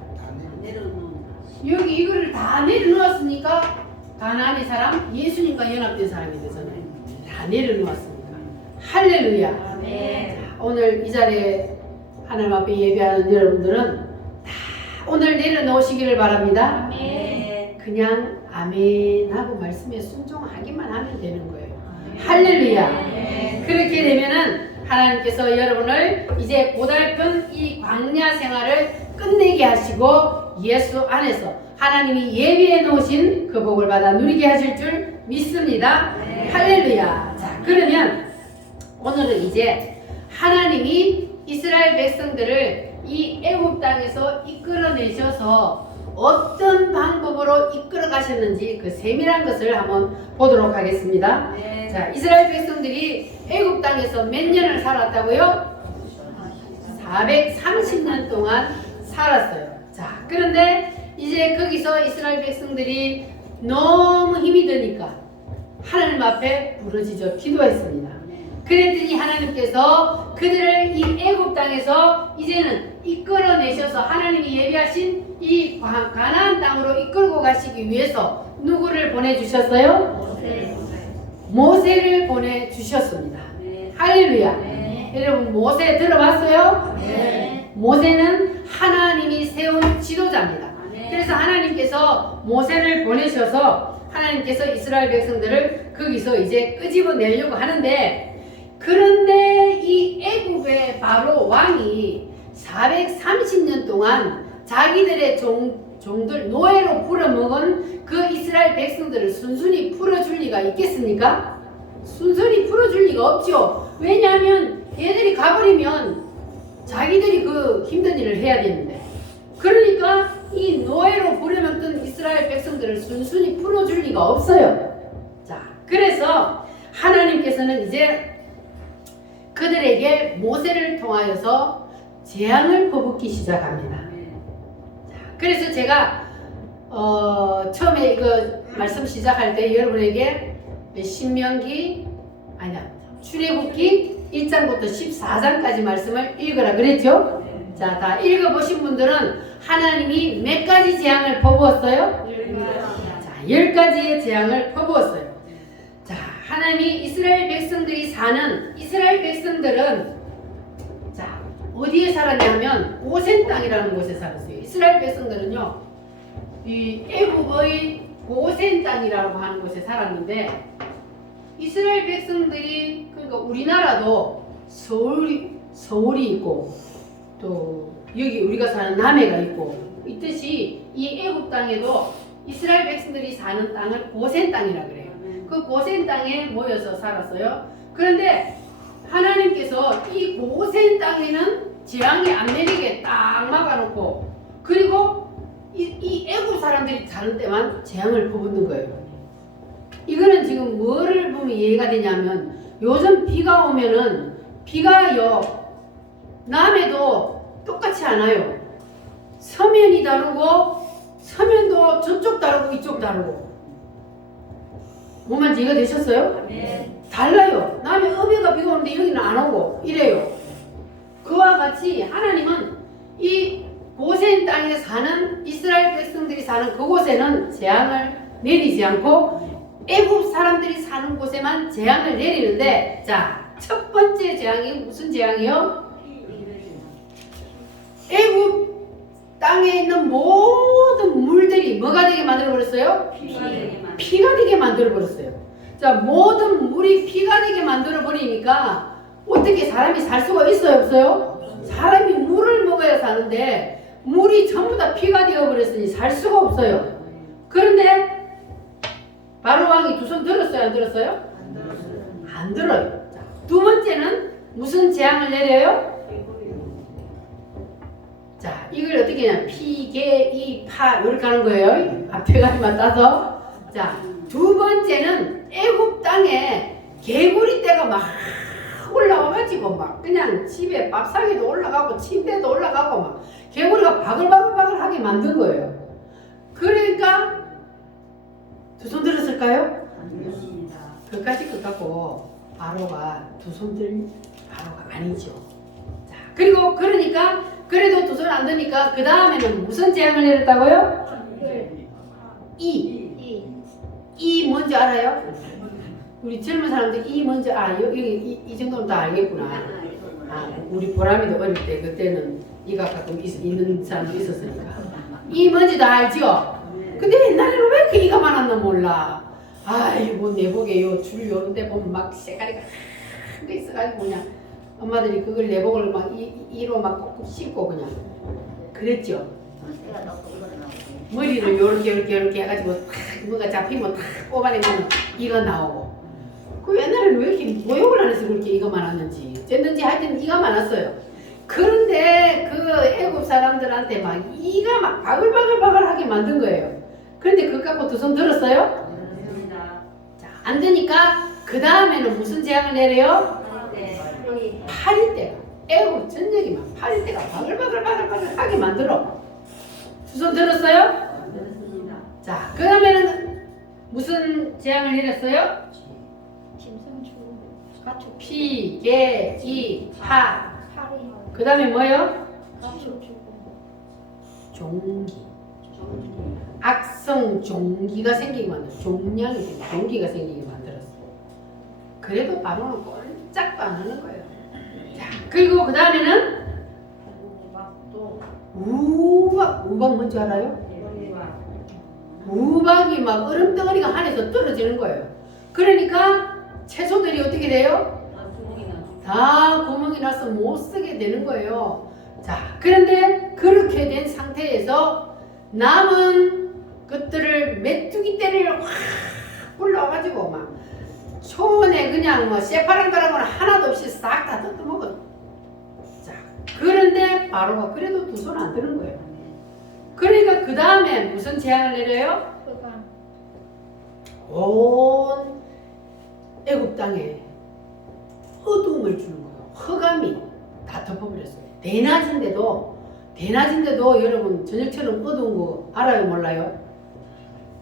여기 이거를 다 내려놓았으니까 가나안의 사람, 예수님과 연합된 사람이 되잖아요. 다 내려놓았으니까. 할렐루야. 자, 오늘 이 자리에 하나님 앞에 예배하는 여러분들은 다 오늘 내려놓으시기를 바랍니다. 그냥 아멘 하고 말씀에 순종하기만 하면 되는 거예요. 할렐루야. 그렇게 되면은 하나님께서 여러분을 이제 고달픈 이 광야 생활을 끝내게 하시고 예수 안에서 하나님이 예비해 놓으신 그 복을 받아 누리게 하실 줄 믿습니다. 네. 할렐루야. 자, 그러면 오늘은 이제 하나님이 이스라엘 백성들을 이 애굽 땅에서 이끌어내셔서 어떤 방법으로 이끌어 가셨는지 그 세밀한 것을 한번 보도록 하겠습니다. 네. 자, 이스라엘 백성들이 애굽 땅에서 몇 년을 살았다고요? 430년 동안 살았어요. 자, 그런데 이제 거기서 이스라엘 백성들이 너무 힘이 드니까 하나님 앞에 부르짖어 기도했습니다. 그랬더니 하나님께서 그들을 이 애굽 땅에서 이제는 이끌어내셔서 하나님이 예비하신 이 가나안 땅으로 이끌고 가시기 위해서 누구를 보내주셨어요? 모세를 보내주셨습니다. 네. 할렐루야. 네. 여러분 모세 들어봤어요? 네. 모세는 하나님이 세운 지도자입니다. 네. 그래서 하나님께서 모세를 보내셔서 하나님께서 이스라엘 백성들을 거기서 이제 끄집어내려고 하는데, 그런데 이 애굽의 바로 왕이 430년 동안 자기들의 종들 노예로 풀어먹은 그 이스라엘 백성들을 순순히 풀어줄 리가 있겠습니까? 순순히 풀어줄 리가 없죠. 왜냐하면 얘들이 가버리면 자기들이 그 힘든 일을 해야 되는데, 그러니까 이 노예로 부려먹던 이스라엘 백성들을 순순히 풀어줄 리가 없어요. 자, 그래서 하나님께서는 이제 그들에게 모세를 통하여서 재앙을 퍼붓기 시작합니다. 자, 그래서 제가 처음에 이거 말씀 시작할 때 여러분에게 신명기 출애굽기 1장부터 14장까지 말씀을 읽으라 그랬죠? 자, 다 읽어보신 분들은 하나님이 몇 가지 재앙을 퍼부었어요? 10가지의 재앙을 퍼부었어요. 자, 하나님이 이스라엘 백성들이 사는, 이스라엘 백성들은 자, 어디에 살았냐면 고센 땅이라는 곳에 살았어요. 이스라엘 백성들은요, 이 애굽의 고센 땅이라고 하는 곳에 살았는데, 이스라엘 백성들이, 그러니까 우리나라도 서울이 있고 또 여기 우리가 사는 남해가 있고 있듯이 이 애굽 땅에도 이스라엘 백성들이 사는 땅을 고센 땅이라 그래요. 그 고센 땅에 모여서 살았어요. 그런데 하나님께서 이 고센 땅에는 재앙이 안 내리게 딱 막아놓고, 그리고 이 애굽 사람들이 사는 때만 재앙을 퍼붓는 거예요. 이거는 지금 뭐를 보면 이해가 되냐면, 요즘 비가 오면은 비가요 남해도 똑같이 안 와요. 서면이 다르고, 서면도 저쪽 다르고 이쪽 다르고. 뭔 말인지 이해가 되셨어요? 네. 달라요. 남해 어비가 비가 오는데 여기는 안 오고 이래요. 그와 같이 하나님은 이 고센 땅에 사는 이스라엘 백성들이 사는 그곳에는 재앙을 내리지 않고 애굽 사람들이 사는 곳에만 재앙을 내리는데, 자, 첫 번째 재앙이 무슨 재앙이요? 애굽 땅에 있는 모든 물들이 뭐가 되게 만들어 버렸어요? 피가 되게 만들어 버렸어요. 자, 모든 물이 피가 되게 만들어 버리니까 어떻게 사람이 살 수가 있어요, 없어요? 사람이 물을 먹어야 사는데 물이 전부 다 피가 되어 버렸으니 살 수가 없어요. 그런데 바로 왕이 두 손 들었어요, 안 들었어요? 안 들어요. 자, 두 번째는 무슨 재앙을 내려요? 자, 이걸 어떻게 하냐, 피, 개, 이, 파 이렇게 하는 거예요. 앞에 가지만 따서. 자, 두 번째는 애굽 땅에 개구리 떼가 막 올라와가지고 막 그냥 집에 밥상에도 올라가고 침대도 올라가고 막 개구리가 바글바글바글하게 만든 거예요. 그러니까 두 손 들었을까요? 그까짓 것 갖고 바로가 두 손 들 바로가 아니죠. 자, 그리고 그러니까 그래도 두 손 안 드니까 그 다음에는 무슨 재앙을 내렸다고요? 이 뭔지 알아요? 우리 젊은 사람들 이 뭔지 여기 이 정도는 다 알겠구나. 우리 보람이도 어릴 때 그때는 이가 가끔 있는 사람도 있었으니까 이 뭔지 다 알죠? 근데 옛날에는 왜 이렇게 이가 많았나 몰라. 아이고, 내 보게 요 줄 요런데 보면 막 색깔이 큰 게 있어가지고 그냥 엄마들이 그걸 내복을 막 이로 막 꼭꼭 씹고 그냥 그랬죠. 내가 넣고 이거 넣고. 머리를 요렇게 해가지고 탁 뭐가 잡히면 탁 뽑아내면 이가 나오고. 그 옛날에는 왜 이렇게 모욕을 안 해서 그렇게 이가 많았는지 어쨌든지 하여튼 이가 많았어요. 그런데 그 애굽 사람들한테 막 이가 막 바글바글바글하게 만든 거예요. 그런데 그거 갖고 두 손 들었어요? 자, 안 되니까 그 다음에는 무슨 재앙을 내려요? 파릴 때가 애굽 전역이 막 파릴 때가 바글바글바글바글하게 만들어. 두 손 들었어요? 자, 그 다음에는 무슨 재앙을 내렸어요? 짐승 죽음. 가축 피, 개, 이, 파. 파리. 그 다음에 뭐요? 가축 죽음. 종기. 악성 종기가 생기게 만들었어. 종양이 생기게, 종기가 생기게 만들었어. 그래도 바로는 꼼짝도 안 하는 거예요. 자, 그리고 그 다음에는 우박 뭔지 알아요? 우박이 막 얼음덩어리가 하늘에서 떨어지는 거예요. 그러니까 채소들이 어떻게 돼요? 다 구멍이 나서 못 쓰게 되는 거예요. 자, 그런데 그렇게 된 상태에서 남은 것들을 메뚜기 떼를 확 불러가지고 막 초원에 그냥 뭐 새파란가락은 하나도 없이 싹 다 뜯어먹어. 자, 그런데 바로가 그래도 두 손 안 드는 거예요. 그러니까 그 다음에 무슨 재앙을 내려요? 흑암. 온 애굽 땅에 어두움을 주는 거예요. 흑암이 다 덮어버렸어요. 대낮인데도 여러분 저녁처럼 어두운 거 알아요 몰라요?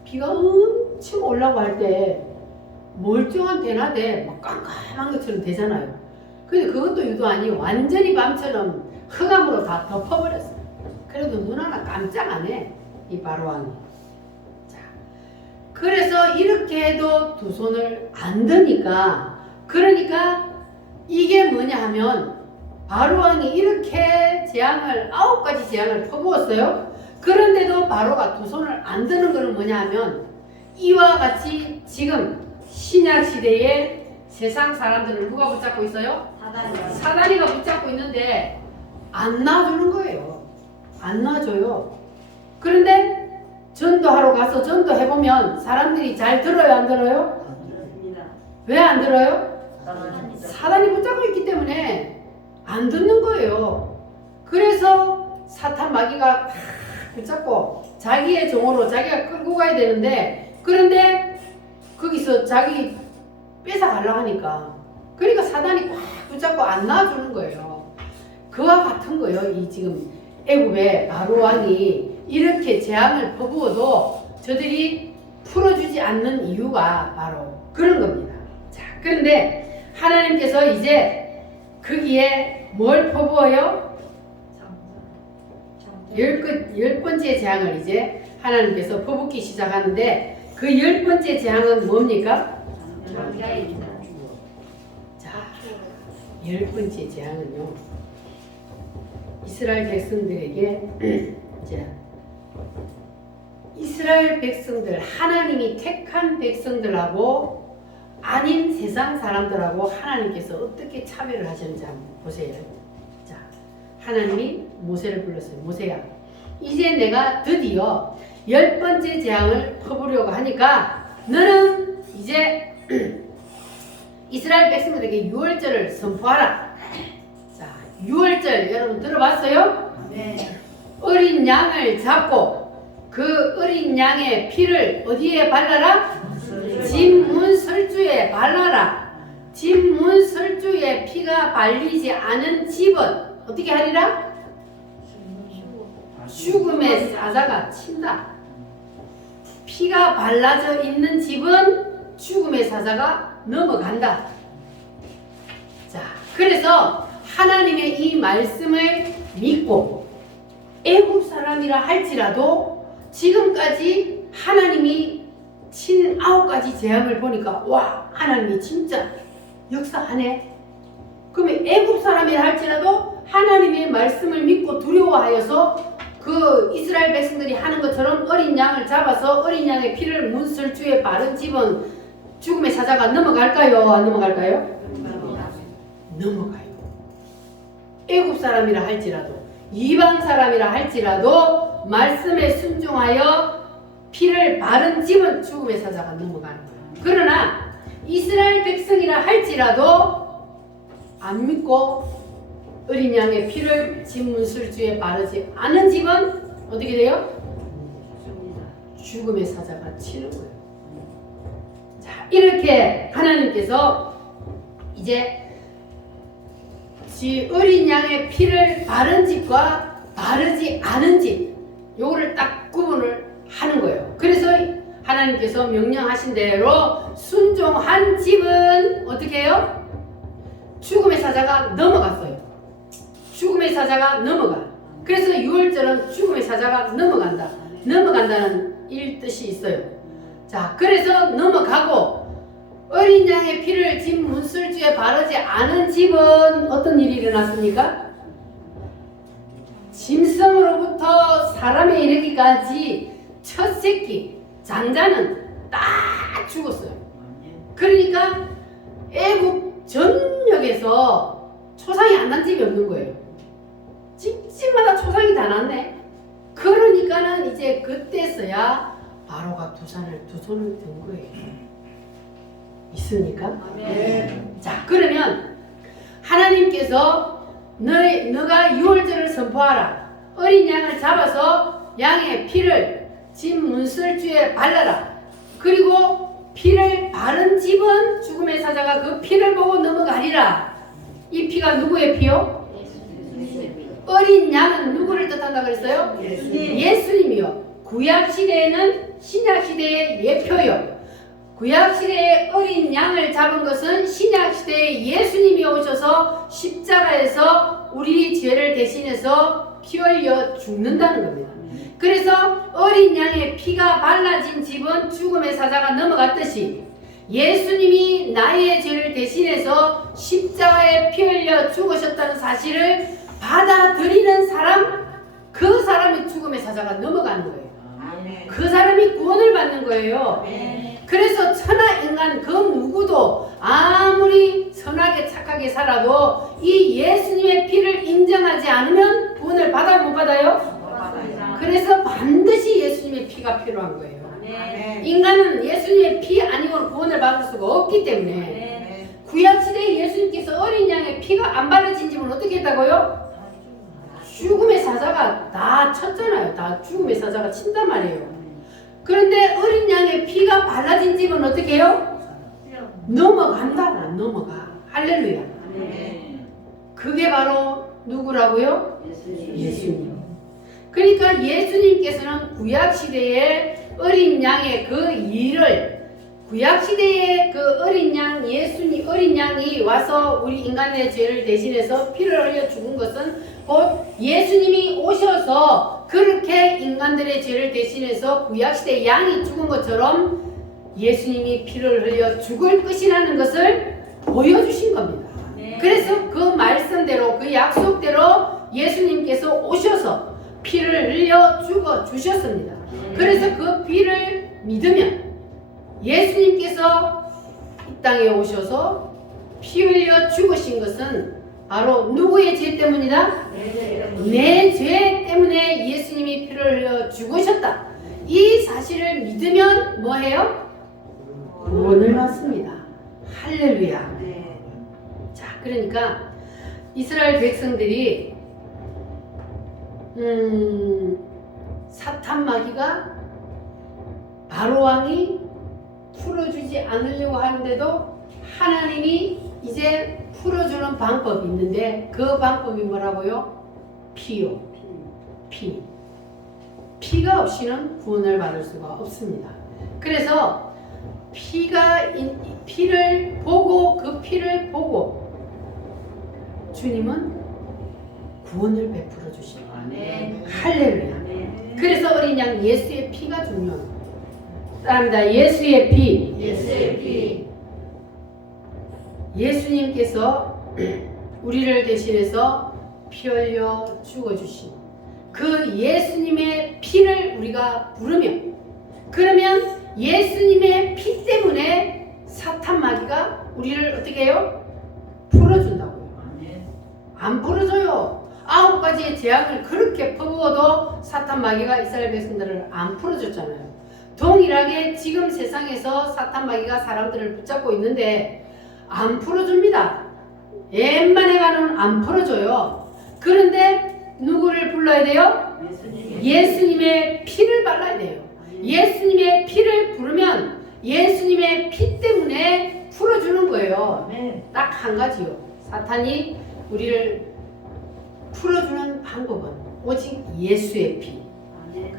비가 엄청 오려고 할 때 멀쩡한 대낮에 막 깜깜한 것처럼 되잖아요. 근데 그것도 유도 아니고 완전히 밤처럼 흑암으로 다 덮어버렸어요. 그래도 눈 하나 깜짝 안 해, 이 바로왕이. 자, 그래서 이렇게 해도 두 손을 안 드니까, 그러니까 이게 뭐냐 하면 바로왕이 이렇게 재앙을 9가지 재앙을 퍼부었어요. 그런데도 바로가 두 손을 안 드는 것은 뭐냐 하면 이와 같이 지금 신약 시대에 세상 사람들을 누가 붙잡고 있어요? 사단이가 붙잡고 있는데 안 놔주는 거예요. 안 놔줘요. 그런데 전도하러 가서 전도해보면 사람들이 잘 들어요, 안 들어요? 왜 안 들어요? 사단이 붙잡고 있기 때문에 안 듣는 거예요. 그래서 사탄 마귀가 붙잡고 자기의 종으로 자기가 끌고 가야 되는데, 그런데 거기서 자기 뺏어가려고 하니까, 그러니까 사단이 꽉 붙잡고 안 놔주는 거예요. 그와 같은 거예요. 이 지금 애굽의 바로왕이 이렇게 재앙을 퍼부어도 저들이 풀어주지 않는 이유가 바로 그런 겁니다. 자, 그런데 하나님께서 이제 거기에 뭘 퍼부어요? 열 번째 재앙을 이제 하나님께서 퍼붓기 시작하는데, 그 10번째 재앙은 뭡니까? 자, 10번째 재앙은요, 이스라엘 백성들에게 자, 이스라엘 백성들, 하나님이 택한 백성들하고 아닌 세상 사람들하고 하나님께서 어떻게 차별을 하셨는지 한번 보세요. 자, 하나님이 모세를 불렀어요. 모세야, 이제 내가 드디어 10번째 재앙을 퍼부려고 하니까 너는 이제 이스라엘 백성들에게 유월절을 선포하라. 자, 유월절 여러분 들어봤어요? 네. 어린 양을 잡고 그 어린 양의 피를 어디에 발라라? 집문설주에 발라라. 집문설주에 피가 발리지 않은 집은 어떻게 하리라? 죽음의 사자가 친다. 피가 발라져 있는 집은 죽음의 사자가 넘어간다. 자, 그래서 하나님의 이 말씀을 믿고 애굽 사람이라 할지라도 지금까지 하나님이 친 9가지 재앙을 보니까 와, 하나님이 진짜 역사하네. 그러면 애굽 사람이라 할지라도 하나님의 말씀을 믿고 두려워하여서 그 이스라엘 백성들이 하는 것처럼 어린 양을 잡아서 어린 양의 피를 문설주에 바른 집은 죽음의 사자가 넘어갈까요? 안 넘어갈까요? 넘어가요. 애국 사람이라 할지라도 이방 사람이라 할지라도 말씀에 순종하여 피를 바른 집은 죽음의 사자가 넘어가는 거예요. 그러나 이스라엘 백성이라 할지라도 안 믿고 어린 양의 피를 집 문술주에 바르지 않은 집은 어떻게 돼요? 죽음의 사자가 치는 거예요. 자, 이렇게 하나님께서 이제 어린 양의 피를 바른 집과 바르지 않은 집, 요거를 딱 구분을 하는 거예요. 그래서 하나님께서 명령하신 대로 순종한 집은 어떻게 해요? 죽음의 사자가 넘어갔어요. 죽음의 사자가 넘어가. 그래서 6월절은 죽음의 사자가 넘어간다. 넘어간다는 뜻이 있어요. 자, 그래서 넘어가고 어린 양의 피를 집 문술주에 바르지 않은 집은 어떤 일이 일어났습니까? 짐승으로부터 사람에 이르기까지 첫 새끼, 장자는 다 죽었어요. 그러니까 애국 전역에서 초상이 안 난 집이 없는 거예요. 집집마다 초상이 다 났네. 그러니까는 이제 그때서야 바로가 두 손을 든 거예요. 있습니까? 자, 그러면 하나님께서 너가 6월절을 선포하라. 어린 양을 잡아서 양의 피를 집 문설주에 발라라. 그리고 피를 바른 집은 죽음의 사자가 그 피를 보고 넘어가리라. 이 피가 누구의 피요? 어린 양은 누구를 뜻한다 그랬어요? 예수님이요. 구약시대에는 신약시대의 예표요. 구약시대의 어린 양을 잡은 것은 신약시대에 예수님이 오셔서 십자가에서 우리 죄를 대신해서 피 흘려 죽는다는 겁니다. 그래서 어린 양의 피가 발라진 집은 죽음의 사자가 넘어갔듯이 예수님이 나의 죄를 대신해서 십자가에 피 흘려 죽으셨다는 사실을 받아들이는 사람, 그 사람이 죽음의 사자가 넘어가는 거예요. 그 사람이 구원을 받는 거예요. 그래서 천하 인간 그 누구도 아무리 선하게 착하게 살아도 이 예수님의 피를 인정하지 않으면 구원을 받아요, 못 받아요? 그래서 반드시 예수님의 피가 필요한 거예요. 인간은 예수님의 피 아니고는 구원을 받을 수가 없기 때문에 구약시대에 예수님께서 어린 양의 피가 안 발라진 집은 어떻게 했다고요? 죽음의 사자가 다 쳤잖아요. 다 죽음의 사자가 친단 말이에요. 그런데 어린 양의 피가 발라진 집은 어떻게 해요? 넘어간다고. 넘어가. 할렐루야. 그게 바로 누구라고요? 예수님. 그러니까 예수님께서는 구약시대에 어린 양의 그 일을, 구약시대에 그 어린 양, 예수님 어린 양이 와서 우리 인간의 죄를 대신해서 피를 흘려 죽은 것은 곧 예수님이 오셔서 그렇게 인간들의 죄를 대신해서 구약시대 양이 죽은 것처럼 예수님이 피를 흘려 죽을 것이라는 것을 보여주신 겁니다. 그래서 그 말씀대로, 그 약속대로 예수님께서 오셔서 피를 흘려 죽어 주셨습니다. 그래서 그 피를 믿으면 예수님께서 이 땅에 오셔서 피 흘려 죽으신 것은 바로 누구의 죄 때문이다? 내 죄 때문에 예수님이 피를 흘려 죽으셨다. 이 사실을 믿으면 뭐해요? 구원을 받습니다. 할렐루야. 자, 그러니까 이스라엘 백성들이 사탄 마귀가 바로 왕이 풀어주지 않으려고 하는데도 하나님이 이제 풀어주는 방법이 있는데 그 방법이 뭐라고요? 피요. 피. 피가 없이는 구원을 받을 수가 없습니다. 그래서 피를 보고 그 피를 보고 주님은 구원을 베풀어 주십니다. 할렐루야. 그래서 어린 양 예수의 피가 중요합니다. 따라합니다. 예수의 피. 예수의 피. 예수님께서 우리를 대신해서 피 흘려 죽어주신 그 예수님의 피를 우리가 부르면, 그러면 예수님의 피 때문에 사탄 마귀가 우리를 어떻게 해요? 풀어준다고요. 안 풀어줘요. 9가지의 재앙을 그렇게 퍼부어도 사탄 마귀가 이스라엘 백성들을 안 풀어줬잖아요. 동일하게 지금 세상에서 사탄 마귀가 사람들을 붙잡고 있는데 안 풀어줍니다. 웬만해가는 안 풀어줘요. 그런데 누구를 불러야 돼요? 예수님의 피를 발라야 돼요. 예수님의 피를 부르면 예수님의 피 때문에 풀어주는 거예요. 딱 한 가지요. 사탄이 우리를 풀어주는 방법은 오직 예수의 피.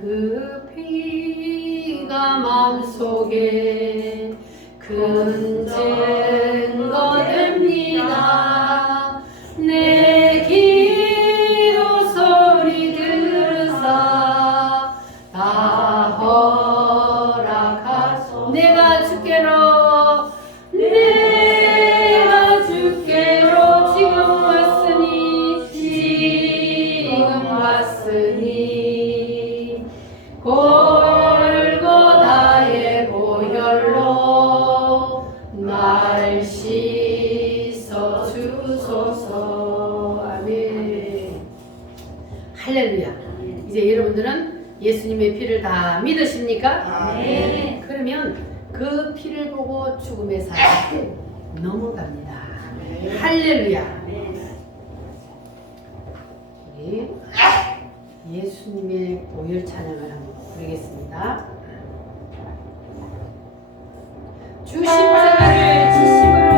그 피가 마음속에 큰 증거 됩니다. 내 기도 소리 들으사 다 허락하소. 내가 주께로 지금 왔으니 골고다의 보혈로 날 씻어 주소서. 아멘. 할렐루야. 이제 여러분들은 예수님의 피를 다 믿으십니까? 네. 그러면 그 피를 보고 죽음의 사랑에 넘어갑니다. 할렐루야. 우리 예수님의 보혈 찬양을 한번 부르겠습니다. 주 십자가를 지심으로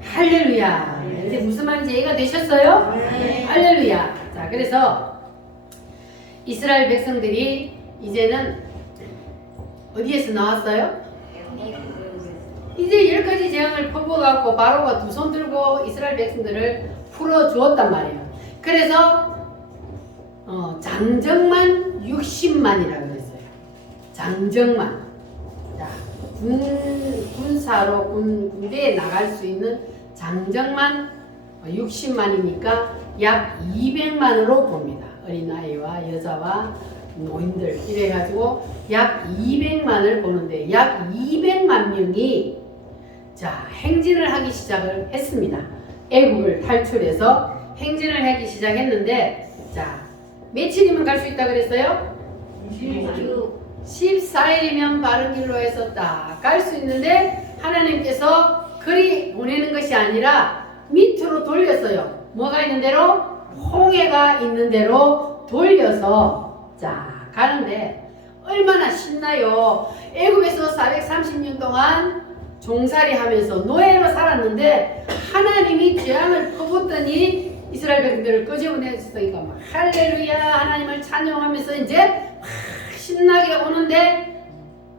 할렐루야. 이제 무슨 말인지 이해가 되셨어요? 네. 할렐루야. 자, 그래서 이스라엘 백성들이 이제는 어디에서 나왔어요? 이제 10가지 재앙을 퍼부어갖고 바로가 두 손 들고 이스라엘 백성들을 풀어주었단 말이에요. 그래서 장정만 60만이라고 했어요. 장정만. 자, 군사로 군대에 나갈 수 있는 장정만 60만이니까 약 200만으로 봅니다. 어린아이와 여자와 노인들 이래가지고 약 200만을 보는데 약 200만 명이 자 행진을 하기 시작을 했습니다. 애국을 탈출해서 행진을 하기 시작했는데 자 며칠이면 갈 수 있다 그랬어요? 14일이면 바른 길로 해서 딱 갈 수 있는데 하나님께서 그리 보내는 것이 아니라 밑으로 돌렸어요. 뭐가 있는 대로? 홍해가 있는 대로 돌려서 자 가는데 얼마나 신나요. 애굽에서 430년 동안 종살이 하면서 노예로 살았는데 하나님이 재앙을 퍼붓더니 이스라엘 백성들을 끄집어냈으니까 막 할렐루야 하나님을 찬양하면서 이제 막 신나게 오는데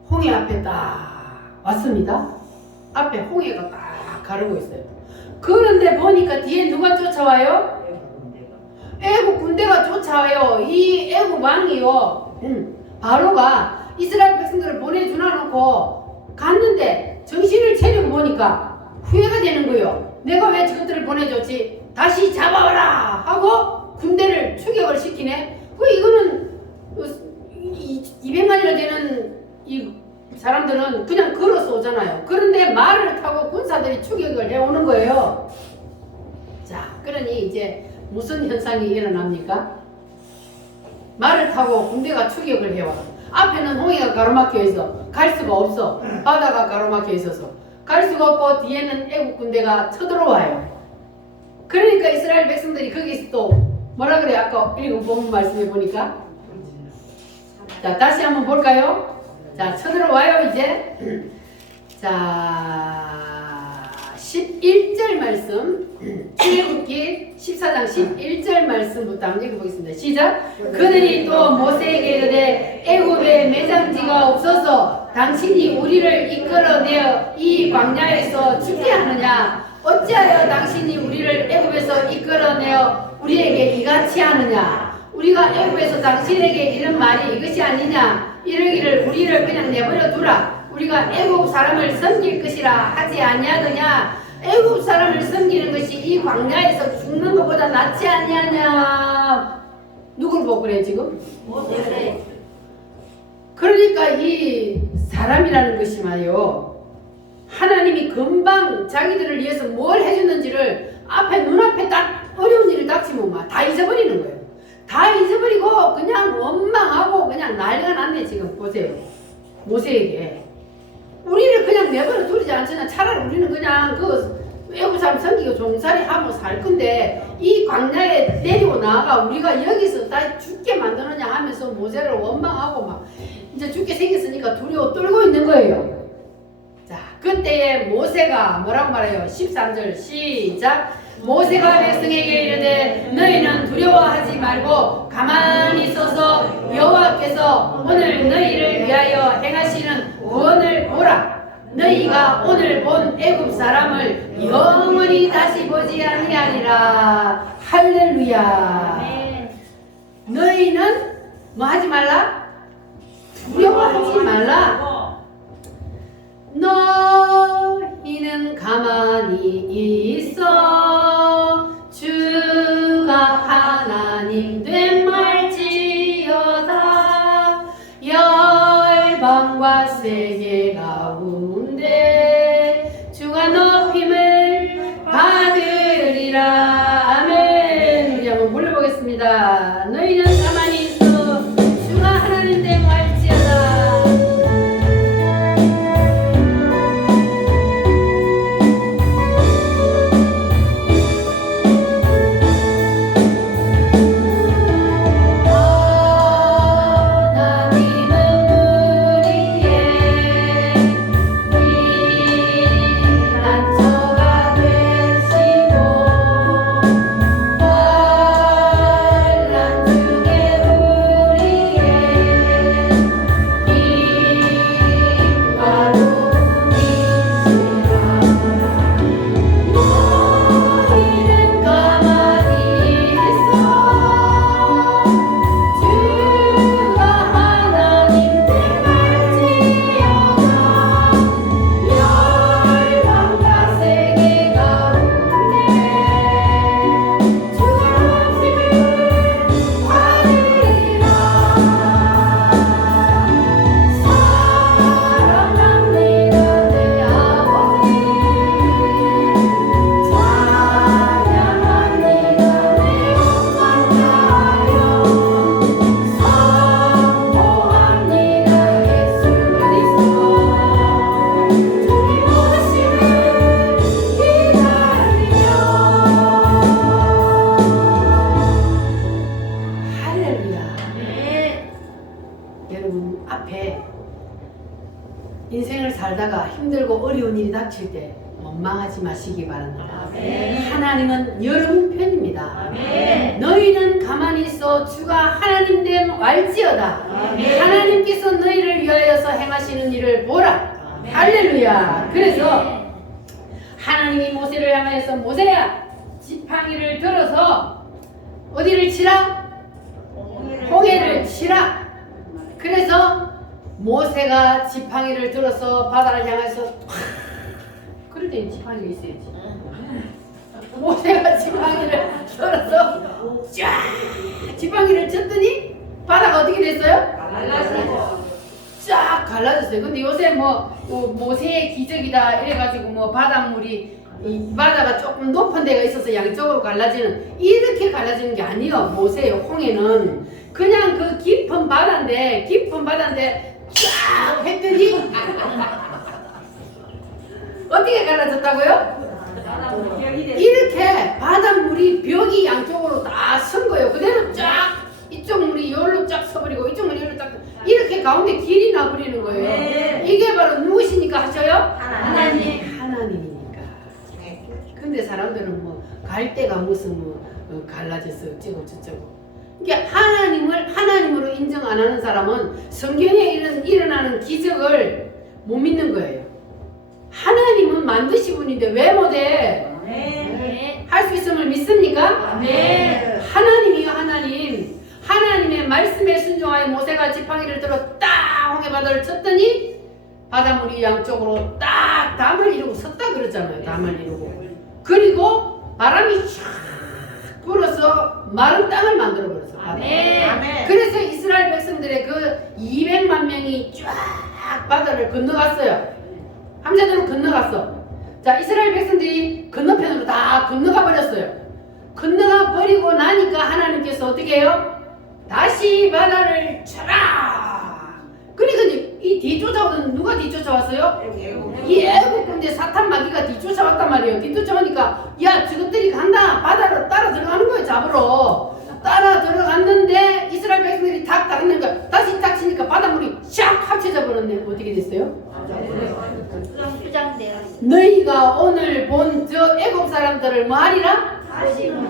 홍해 앞에 딱 왔습니다. 앞에 홍해가 딱 가르고 있어요. 그런데 보니까 뒤에 누가 쫓아와요? 애국 군대가 쫓아와요. 이 애국 왕이요. 바로가 이스라엘 백성들을 보내주나 놓고 갔는데 정신을 차리고 보니까 후회가 되는 거예요. 내가 왜 저것들을 보내줬지? 다시 잡아와라 하고 군대를 추격을 시키네. 이거는 200만이나 되는 이 사람들은 그냥 걸어서 오잖아요. 그런데 말을 타고 군사들이 추격을 해오는 거예요. 자, 그러니 이제 무슨 현상이 일어납니까? 말을 타고 군대가 추격을 해와. 앞에는 홍해가 가로막혀 있어. 갈 수가 없어. 바다가 가로막혀 있어서 갈 수가 없고 뒤에는 애국 군대가 쳐들어와요. 그러니까 이스라엘 백성들이 거기서 또 뭐라 그래? 아까 읽은 본문 말씀해 보니까 자 다시 한번 볼까요? 자 쳐들어와요 이제. 자 11절 말씀 출애굽기 14장 11절 말씀부터 한번 읽어보겠습니다. 시작. 그들이 또 모세에게 이르되 애굽에 매장지가 없어서 당신이 우리를 이끌어내어 이 광야에서 죽게 하느냐? 어찌하여 당신이 우리를 애굽에서 이끌어내어 우리에게 이같이 하느냐? 우리가 애굽에서 당신에게 이런 말이 이것이 아니냐? 이르기를 우리를 그냥 내버려 두라. 우리가 애굽 사람을 섬길 것이라 하지 아니하느냐? 애굽 사람을 섬기는 것이 이 광야에서 죽는 것보다 낫지 아니하냐? 누굴 보고 그래 지금? 모세. 그러니까 이 사람이라는 것이 말이요, 하나님이 금방 자기들을 위해서 뭘 해줬는지를 앞에 눈앞에 딱 어려운 일을 닥치면 막 다 잊어버리는 거예요. 다 잊어버리고 그냥 원망하고 그냥 난리가 났네. 지금 보세요. 모세에게 우리를 그냥 내버려 두지 않잖아. 차라리 우리는 그냥 그 애국 사람 섬기고 종살이 하고 살 건데 이 광야에 내리고 나가 우리가 여기서 다 죽게 만드느냐 하면서 모세를 원망하고 막 이제 죽게 생겼으니까 두려워 떨고 있는 거예요. 자, 그때에 모세가 뭐라고 말해요? 13절 시작. 모세가 백성에게 이르되 너희는 두려워하지 말고 가만히 서서 여호와께서 오늘 너희를 위하여 행하시는 구원을 보라. 너희가 오늘 본 애굽 사람을 영원히 다시 보지 아니하리라. 할렐루야. 너희는 뭐 하지 말라? 두려워하지 말라. 너희는 가만히 있어 주가 하나님 된 말지어다. 열방과 세계 가운데 주가 높임을 받으리라. 아멘. 우리 한번 불러보겠습니다. 너희는 가만히 있어 주가 하나님 된 말지어다. 하나님은 우리의 인생을 살다가 힘들고 어려운 일이 닥칠 때 원망하지 마시기 바랍니다. 아멘. 하나님은 여러분 편입니다. 아멘. 너희는 가만히 있어 주가 하나님 됨 알지어다. 아멘. 하나님께서 너희를 위하여서 행하시는 일을 보라. 아멘. 할렐루야. 그래서 하나님이 모세를 향하여서 모세야 지팡이를 들어서 어디를 치라? 홍해를 치라. 그래서 모세가 지팡이를 들어서 바다를 향해서 그럴 때 지팡이가 있어야지. 모세가 지팡이를 들어서 쫙 지팡이를 쳤더니 바다가 어떻게 됐어요? 쫙 갈라졌어요. 근데 요새 뭐 모세의 기적이다 이래가지고 뭐 바닷물이 이 바다가 조금 높은 데가 있어서 양쪽으로 갈라지는 이렇게 갈라지는 게 아니에요. 모세의 홍해는 그냥 그 깊은 바다인데 쫙 했더니 어떻게 갈라졌다고요? 이렇게 바닷물이 벽이 양쪽으로 다 선 거예요. 그대로 쫙 이쪽 물이 여기로 쫙 서버리고 이쪽 물이 여기로 쫙 이렇게 가운데 길이 나버리는 거예요. 네. 이게 바로 누구시니까 하셔요? 하나님. 하나님이니까. 근데 사람들은 뭐 갈 데가 무슨 갈라져서 어쩌고 저쩌고. 이게 하나님으로 인정 안 하는 사람은 성경에 일어나는 기적을 못 믿는 거예요. 하나님은 만드신 분인데 왜 못해? 할 수 있음을 믿습니까? 아멘. 하나님이요 하나님. 하나님의 말씀에 순종하여 모세가 지팡이를 들어 딱 홍해 바다를 쳤더니 바닷물이 양쪽으로 딱 담을 이루고 섰다 그러잖아요. 담을 이루고. 그리고 바람이 쫙 불어서 마른 땅을 만들어 버렸어. 아멘. 그래서 이스라엘 백성들의 그 200만 명이 쫙 바다를 건너갔어요. 함자들은 건너갔어. 자, 이스라엘 백성들이 건너편으로 다 건너가 버렸어요. 건너가 버리고 나니까 하나님께서 어떻게 해요? 다시 바다를 쳐라. 그러니까 이 뒤쫓아오던 누가 뒤쫓아왔어요? 이 애국 군대 사탄 마귀가 뒤쫓아왔단 말이에요. 뒤쫓아오니까 야 저것들이 간다. 바다로 따라 들어가는 거예요. 잡으러. 따라 들어갔는데 이스라엘 백성들이 탁 닦으니까 다시 탁 치니까 바닷물이 샥 합쳐져 버렸네. 어떻게 됐어요? 너희가 오늘 본 저 애국 사람들을 뭐 하리라?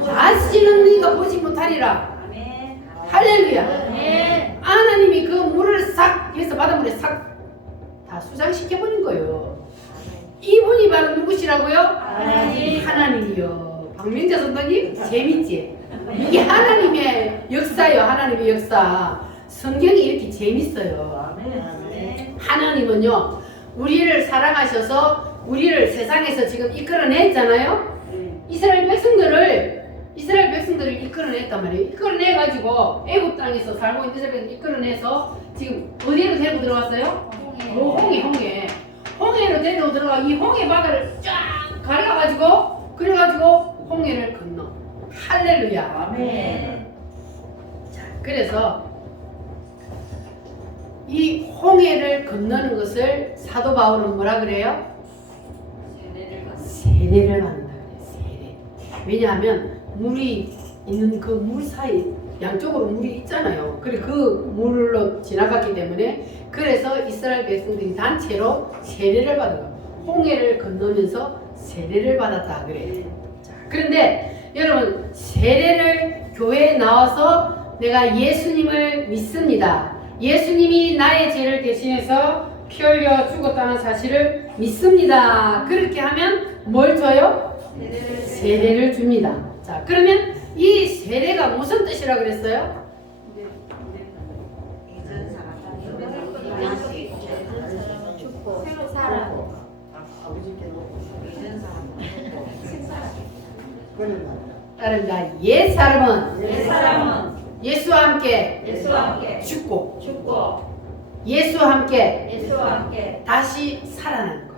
다시는 너희가 보지 못하리라. 할렐루야. 하나님이 그 물을 싹 해서 바닷물에 싹 다 수장시켜버린 거예요. 이분이 바로 누구시라고요? 하나님이요. 박민자 선생님 재밌지? 이게 하나님의 역사요. 하나님의 역사. 성경이 이렇게 재밌어요. 하나님은요 우리를 사랑하셔서 우리를 세상에서 지금 이끌어냈잖아요. 이스라엘 백성들을 이끌어냈단 말이에요. 이끌어내가지고 애굽 땅에서 살고 있는 이스라엘 백성을 이끌어내서 지금 어디로 데리고 들어왔어요? 홍해로 데리고 들어가 이 홍해 바다를 쫙 갈라가지고 그래가지고 홍해를 건너. 할렐루야. 아멘. 자, 그래서 이 홍해를 건너는 것을 사도 바울은 뭐라 그래요? 세례를 받는다 그래요. 세례. 왜냐하면 물이 있는 그 물 사이 양쪽으로 물이 있잖아요. 그리고 그 물로 지나갔기 때문에 그래서 이스라엘 백성들이 단체로 세례를 받은 거예요. 홍해를 건너면서 세례를 받았다 그래요. 자, 그런데 여러분 세례를 교회에 나와서 내가 예수님을 믿습니다. 예수님이 나의 죄를 대신해서 피 흘려 죽었다는 사실을 믿습니다. 그렇게 하면 뭘 줘요? 세례를 줍니다. 자, 그러면 이 세례가 무슨 뜻이라 그랬어요? 따릅니다. 옛 사람은 예수와 함께 죽고 예수와 함께 다시 살아나는 것.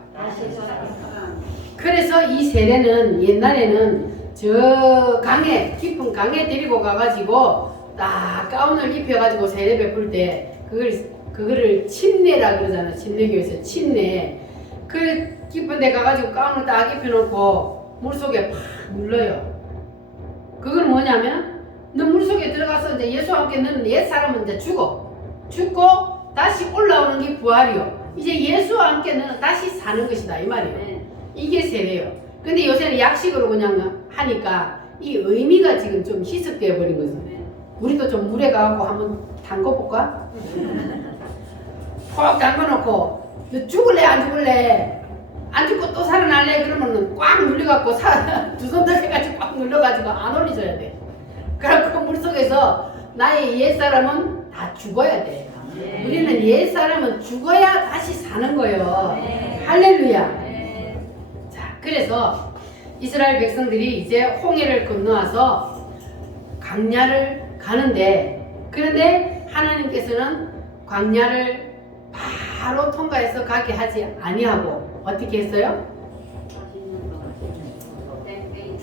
그래서 이 세례는 옛날에는 저 강에 깊은 강에 데리고 가가지고 딱 가운을 입혀가지고 세례 베풀 때 그거를 침례라 그러잖아. 침례교에서 침례. 그 깊은 데 가가지고 가운을 딱 입혀놓고 물속에 팍 눌러요. 그건 뭐냐면 너 물속에 들어가서 이제 예수와 함께 너는 옛 사람은 이제 죽고 다시 올라오는 게 부활이요. 이제 예수와 함께 너는 다시 사는 것이다 이 말이에요. 이게 세례요. 근데 요새는 약식으로 그냥 하니까 이 의미가 지금 좀 희석되어 버린 거죠. 우리도 좀 물에 가고 한번 담궈볼까? 꼭 담궈놓고 너 죽을래 안 죽을래? 안 죽고 또 살아날래? 그러면은 꽉 눌려갖고 두 손 다 해가지고 꽉 눌러가지고 안 올리줘야 돼. 그래갖고 물속에서 나의 옛사람은 다 죽어야 돼. 우리는 옛사람은 죽어야 다시 사는 거예요. 할렐루야. 자, 그래서 이스라엘 백성들이 이제 홍해를 건너와서 광야를 가는데, 그런데 하나님께서는 광야를 바로 통과해서 가게 하지 아니하고 어떻게 했어요?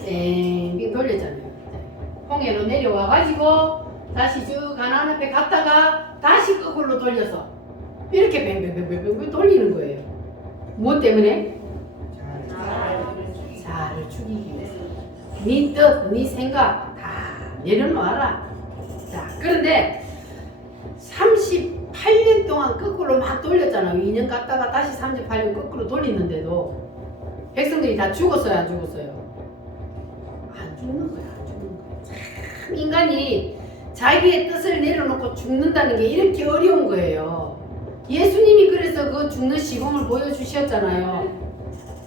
땡빙 돌렸잖아요. 홍해로 내려와가지고 다시 쭉 가나안 앞에 갔다가 다시 거꾸로 돌려서 이렇게 뱅뱅뱅뱅뱅 돌리는 거예요. 무엇 때문에? 자를 죽이기 위해서. 네 뜻, 네 생각 다 내려놓아라. 자, 그런데 38년 동안 거꾸로 막 돌렸잖아요. 2년 갔다가 다시 38년 거꾸로 돌리는데도 백성들이 다 죽었어요, 안 죽었어요? 안 죽는 거야, 안 죽는 거야. 참 인간이 자기의 뜻을 내려놓고 죽는다는 게 이렇게 어려운 거예요. 예수님이 그래서 그 죽는 시범을 보여주셨잖아요.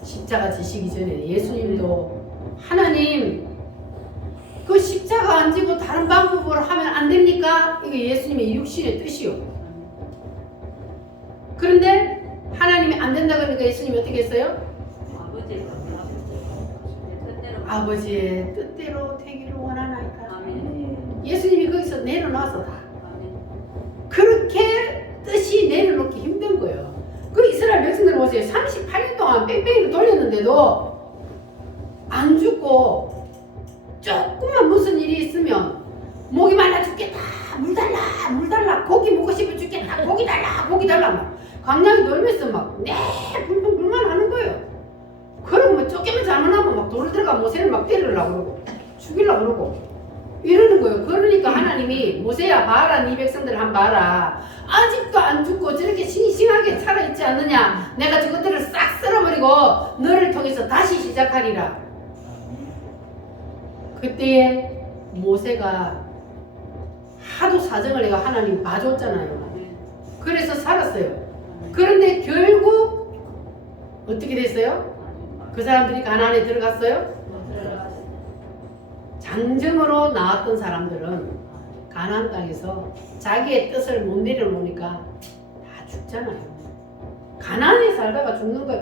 십자가 지시기 전에 예수님도 하나님 그 십자가 안 지고 다른 방법으로 하면 안 됩니까? 이게 예수님의 육신의 뜻이요. 그런데 하나님이 안 된다 그러니까 예수님이 어떻게 했어요? 아버지의 뜻대로 되기를 원하나이다. 예수님이 거기서 내려놔서 다. 그렇게 뜻이 내려놓기 힘든 거예요. 그 이스라엘 백성들 보세요. 38년 동안 뺑뺑이를 돌렸는데도 안 죽고 조금만 무슨 일이 있으면 목이 말라 죽겠다. 물 달라, 물 달라. 고기 먹고 싶어 죽겠다. 고기 달라, 고기 달라. 막 광야에 놀면서 막 불만 하는 거예요. 그러고 뭐 조금만 잘못하면 막 돌을 들어가 모세를 막 때리려고 그러고 죽이려고 그러고 이러는 거예요. 그러니까 하나님이 모세야 봐라, 네 백성들 한 봐라. 아직도 안 죽고 저렇게 싱싱하게 살아있지 않느냐. 내가 저것들을 싹 쓸어버리고 너를 통해서 다시 시작하리라. 그때에 모세가 하도 사정을 내가 하나님 봐줬잖아요. 그래서 살았어요. 그런데 결국 어떻게 됐어요? 그 사람들이 가나안에 들어갔어요? 장정으로 나왔던 사람들은 가나안 땅에서 자기의 뜻을 못 내려놓으니까 다 죽잖아요. 가나안에 살다가 죽는 거예요.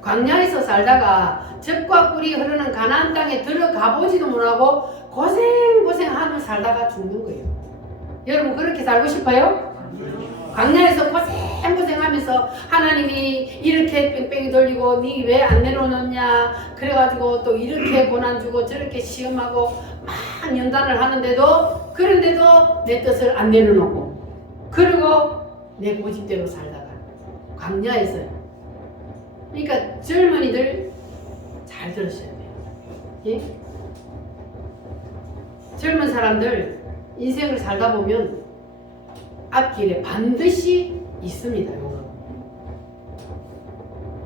광야에서 살다가 젖과 꿀이 흐르는 가나안 땅에 들어가 보지도 못하고 고생하며 살다가 죽는 거예요. 여러분 그렇게 살고 싶어요? 광야에서 고생하면서 하나님이 이렇게 뺑뺑이 돌리고 니 왜 안 내려놓냐 그래가지고 또 이렇게 고난 주고 저렇게 시험하고 막 연단을 하는데도 그런데도 내 뜻을 안 내려놓고 그리고 내 고집대로 살다가 광야에서요. 그러니까 젊은이들 잘 들으셔야 돼요. 예? 젊은 사람들 인생을 살다 보면 앞길에 반드시 있습니다.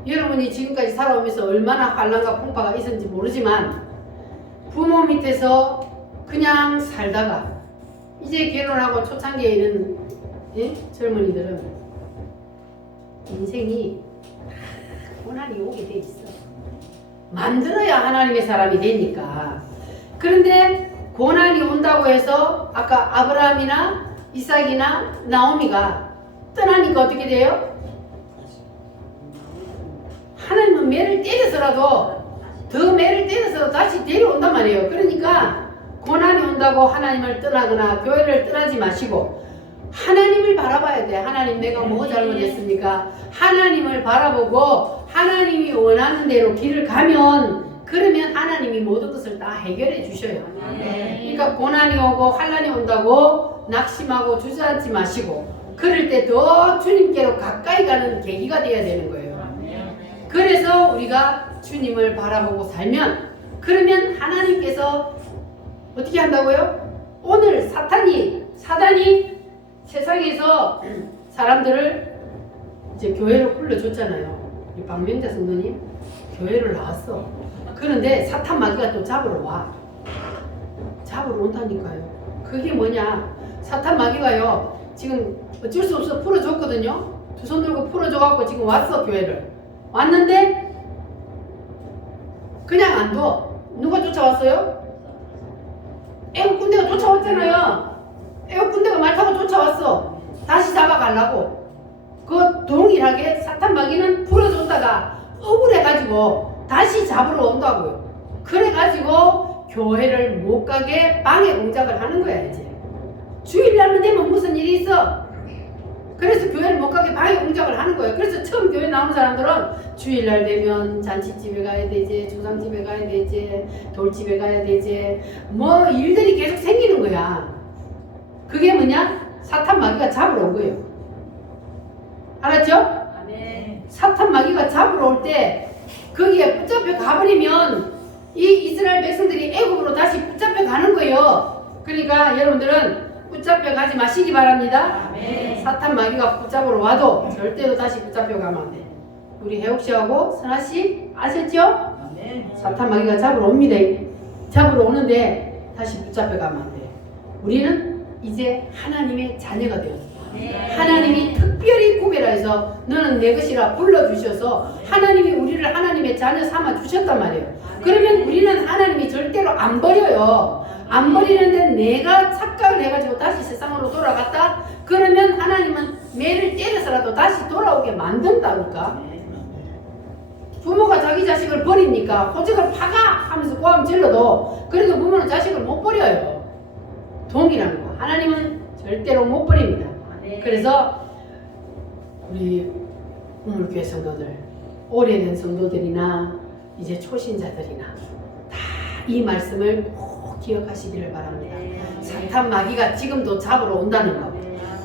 여러분이 지금까지 살아오면서 얼마나 환난과 풍파가 있었는지 모르지만 부모 밑에서 그냥 살다가 이제 결혼하고 초창기에 있는 젊은이들은 인생이 고난이 오게 돼 있어. 만들어야 하나님의 사람이 되니까. 그런데 고난이 온다고 해서 아까 아브라함이나 이삭이나 나오미가 떠나니까 어떻게 돼요? 하나님은 매를 때려서라도 더 매를 때려서 다시 데려온단 말이에요. 그러니까 고난이 온다고 하나님을 떠나거나 교회를 떠나지 마시고 하나님을 바라봐야 돼. 하나님 내가 뭐 잘못했습니까? 하나님을 바라보고 하나님이 원하는 대로 길을 가면 그러면 하나님이 모든 것을 다 해결해 주셔요. 그러니까 고난이 오고 환난이 온다고 낙심하고 주저앉지 마시고 그럴 때 더 주님께로 가까이 가는 계기가 되어야 되는 거예요. 그래서 우리가 주님을 바라보고 살면 그러면 하나님께서 어떻게 한다고요? 오늘 사단이 세상에서 사람들을 이제 교회로 불러줬잖아요. 이 박명자 성도님 교회를 나왔어. 그런데 사탄 마귀가 또 잡으러 와. 잡으러 온다니까요. 그게 뭐냐? 사탄 마귀가요. 지금 어쩔 수 없어 풀어줬거든요. 두 손 들고 풀어줘갖고 지금 왔어 교회를. 왔는데 그냥 안 둬. 누가 쫓아왔어요? 애국 군대가 쫓아왔잖아요. 애국 군대가 말 타고 쫓아왔어. 다시 잡아가려고. 그 동일하게 사탄 마귀는 풀어줬다가 억울해가지고 다시 잡으러 온다고요. 그래가지고 교회를 못 가게 방해 공작을 하는 거야 이제. 주일날만 되면 무슨 일이 있어. 그래서 교회를 못 가게 방해 공작을 하는 거예요. 그래서 처음 교회 나오는 사람들은 주일날 되면 잔치집에 가야 되지, 주상집에 가야 되지, 돌집에 가야 되지, 뭐 일들이 계속 생기는 거야. 그게 뭐냐? 사탄 마귀가 잡으러 온 거예요. 알았죠? 사탄 마귀가 잡으러 올 때 거기에 붙잡혀 가버리면 이 이스라엘 백성들이 애굽으로 다시 붙잡혀 가는 거예요. 그러니까 여러분들은 붙잡혀 가지 마시기 바랍니다. 사탄 마귀가 붙잡으러 와도 절대로 다시 붙잡혀 가면 안 돼. 우리 혜옥 씨하고 선아 씨 아셨죠? 사탄 마귀가 잡으러 옵니다. 잡으러 오는데 다시 붙잡혀 가면 안 돼. 우리는 이제 하나님의 자녀가 되었어. 하나님이 특별히 구별해서 너는 내 것이라 불러주셔서 하나님이 우리를 하나님의 자녀 삼아 주셨단 말이에요. 그러면 우리는 하나님이 절대로 안 버려요. 안 버리는데 내가 착각을 해가지고 다시 세상으로 돌아갔다? 그러면 하나님은 매를 때려서라도 다시 돌아오게 만든다니까. 부모가 자기 자식을 버립니까? 호적을 파가! 하면서 고함 질러도 그래도 부모는 자식을 못 버려요. 동일한 거. 하나님은 절대로 못 버립니다. 그래서 우리 우물교회 성도들, 오래된 성도들이나 이제 초신자들이나 다 이 말씀을 꼭 기억하시기를 바랍니다. 사탄 마귀가 지금도 잡으러 온다는 거.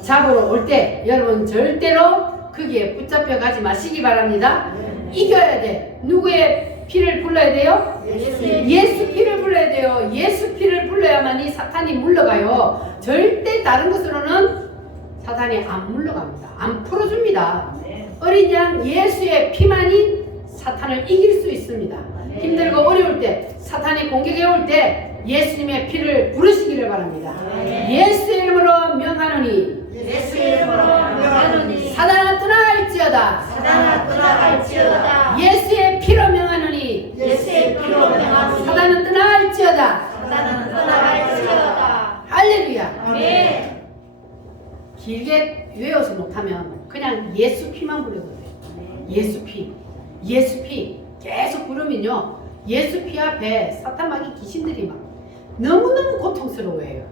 잡으러 올 때 여러분 절대로 거기에 붙잡혀 가지 마시기 바랍니다. 이겨야 돼. 누구의 피를 불러야 돼요? 예수 피를 불러야 돼요. 예수 피를 불러야만이 사탄이 물러가요. 절대 다른 것으로는 사탄이 안 물러갑니다. 안 풀어줍니다. 어린 양 예수의 피만이 사탄을 이길 수 있습니다. 힘들고 어려울 때, 사탄이 공격해 올 때 예수님의 피를 부르시기를 바랍니다. 예수의 이름으로 명하노니 사단아 떠나갈지어다. 예수의 피로 명하노니 사단은 떠나갈지어다. 할렐루야. 길게 외워서 못하면 그냥 예수 피만 부르도 돼요. 예수 피. 예수 피. 계속 부르면요. 예수 피 앞에 사탄 마귀 귀신들이 막 너무너무 고통스러워해요.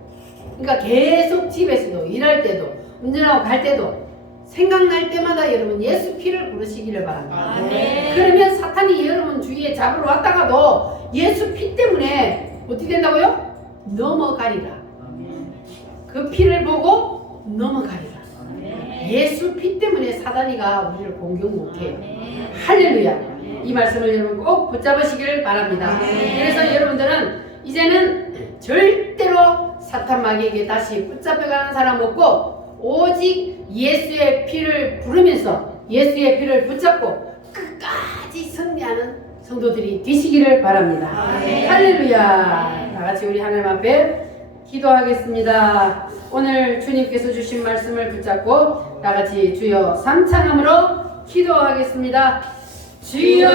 그러니까 계속 집에서도 일할 때도 운전하고 갈 때도 생각날 때마다 여러분 예수 피를 부르시기를 바랍니다. 그러면 사탄이 여러분 주위에 잡으러 왔다가도 예수 피 때문에 어떻게 된다고요? 넘어가리라. 그 피를 보고 넘어가리라. 예수 피 때문에 사단이가 우리를 공격 못해요. 할렐루야. 이 말씀을 여러분 꼭 붙잡으시기를 바랍니다. 그래서 여러분들은 이제는 절대로 사탄 마귀에게 다시 붙잡혀가는 사람 없고 오직 예수의 피를 부르면서 예수의 피를 붙잡고 끝까지 승리하는 성도들이 되시기를 바랍니다. 할렐루야. 다같이 우리 하나님 앞에 기도하겠습니다. 오늘 주님께서 주신 말씀을 붙잡고 다같이 주여 삼창함으로 기도하겠습니다. 주여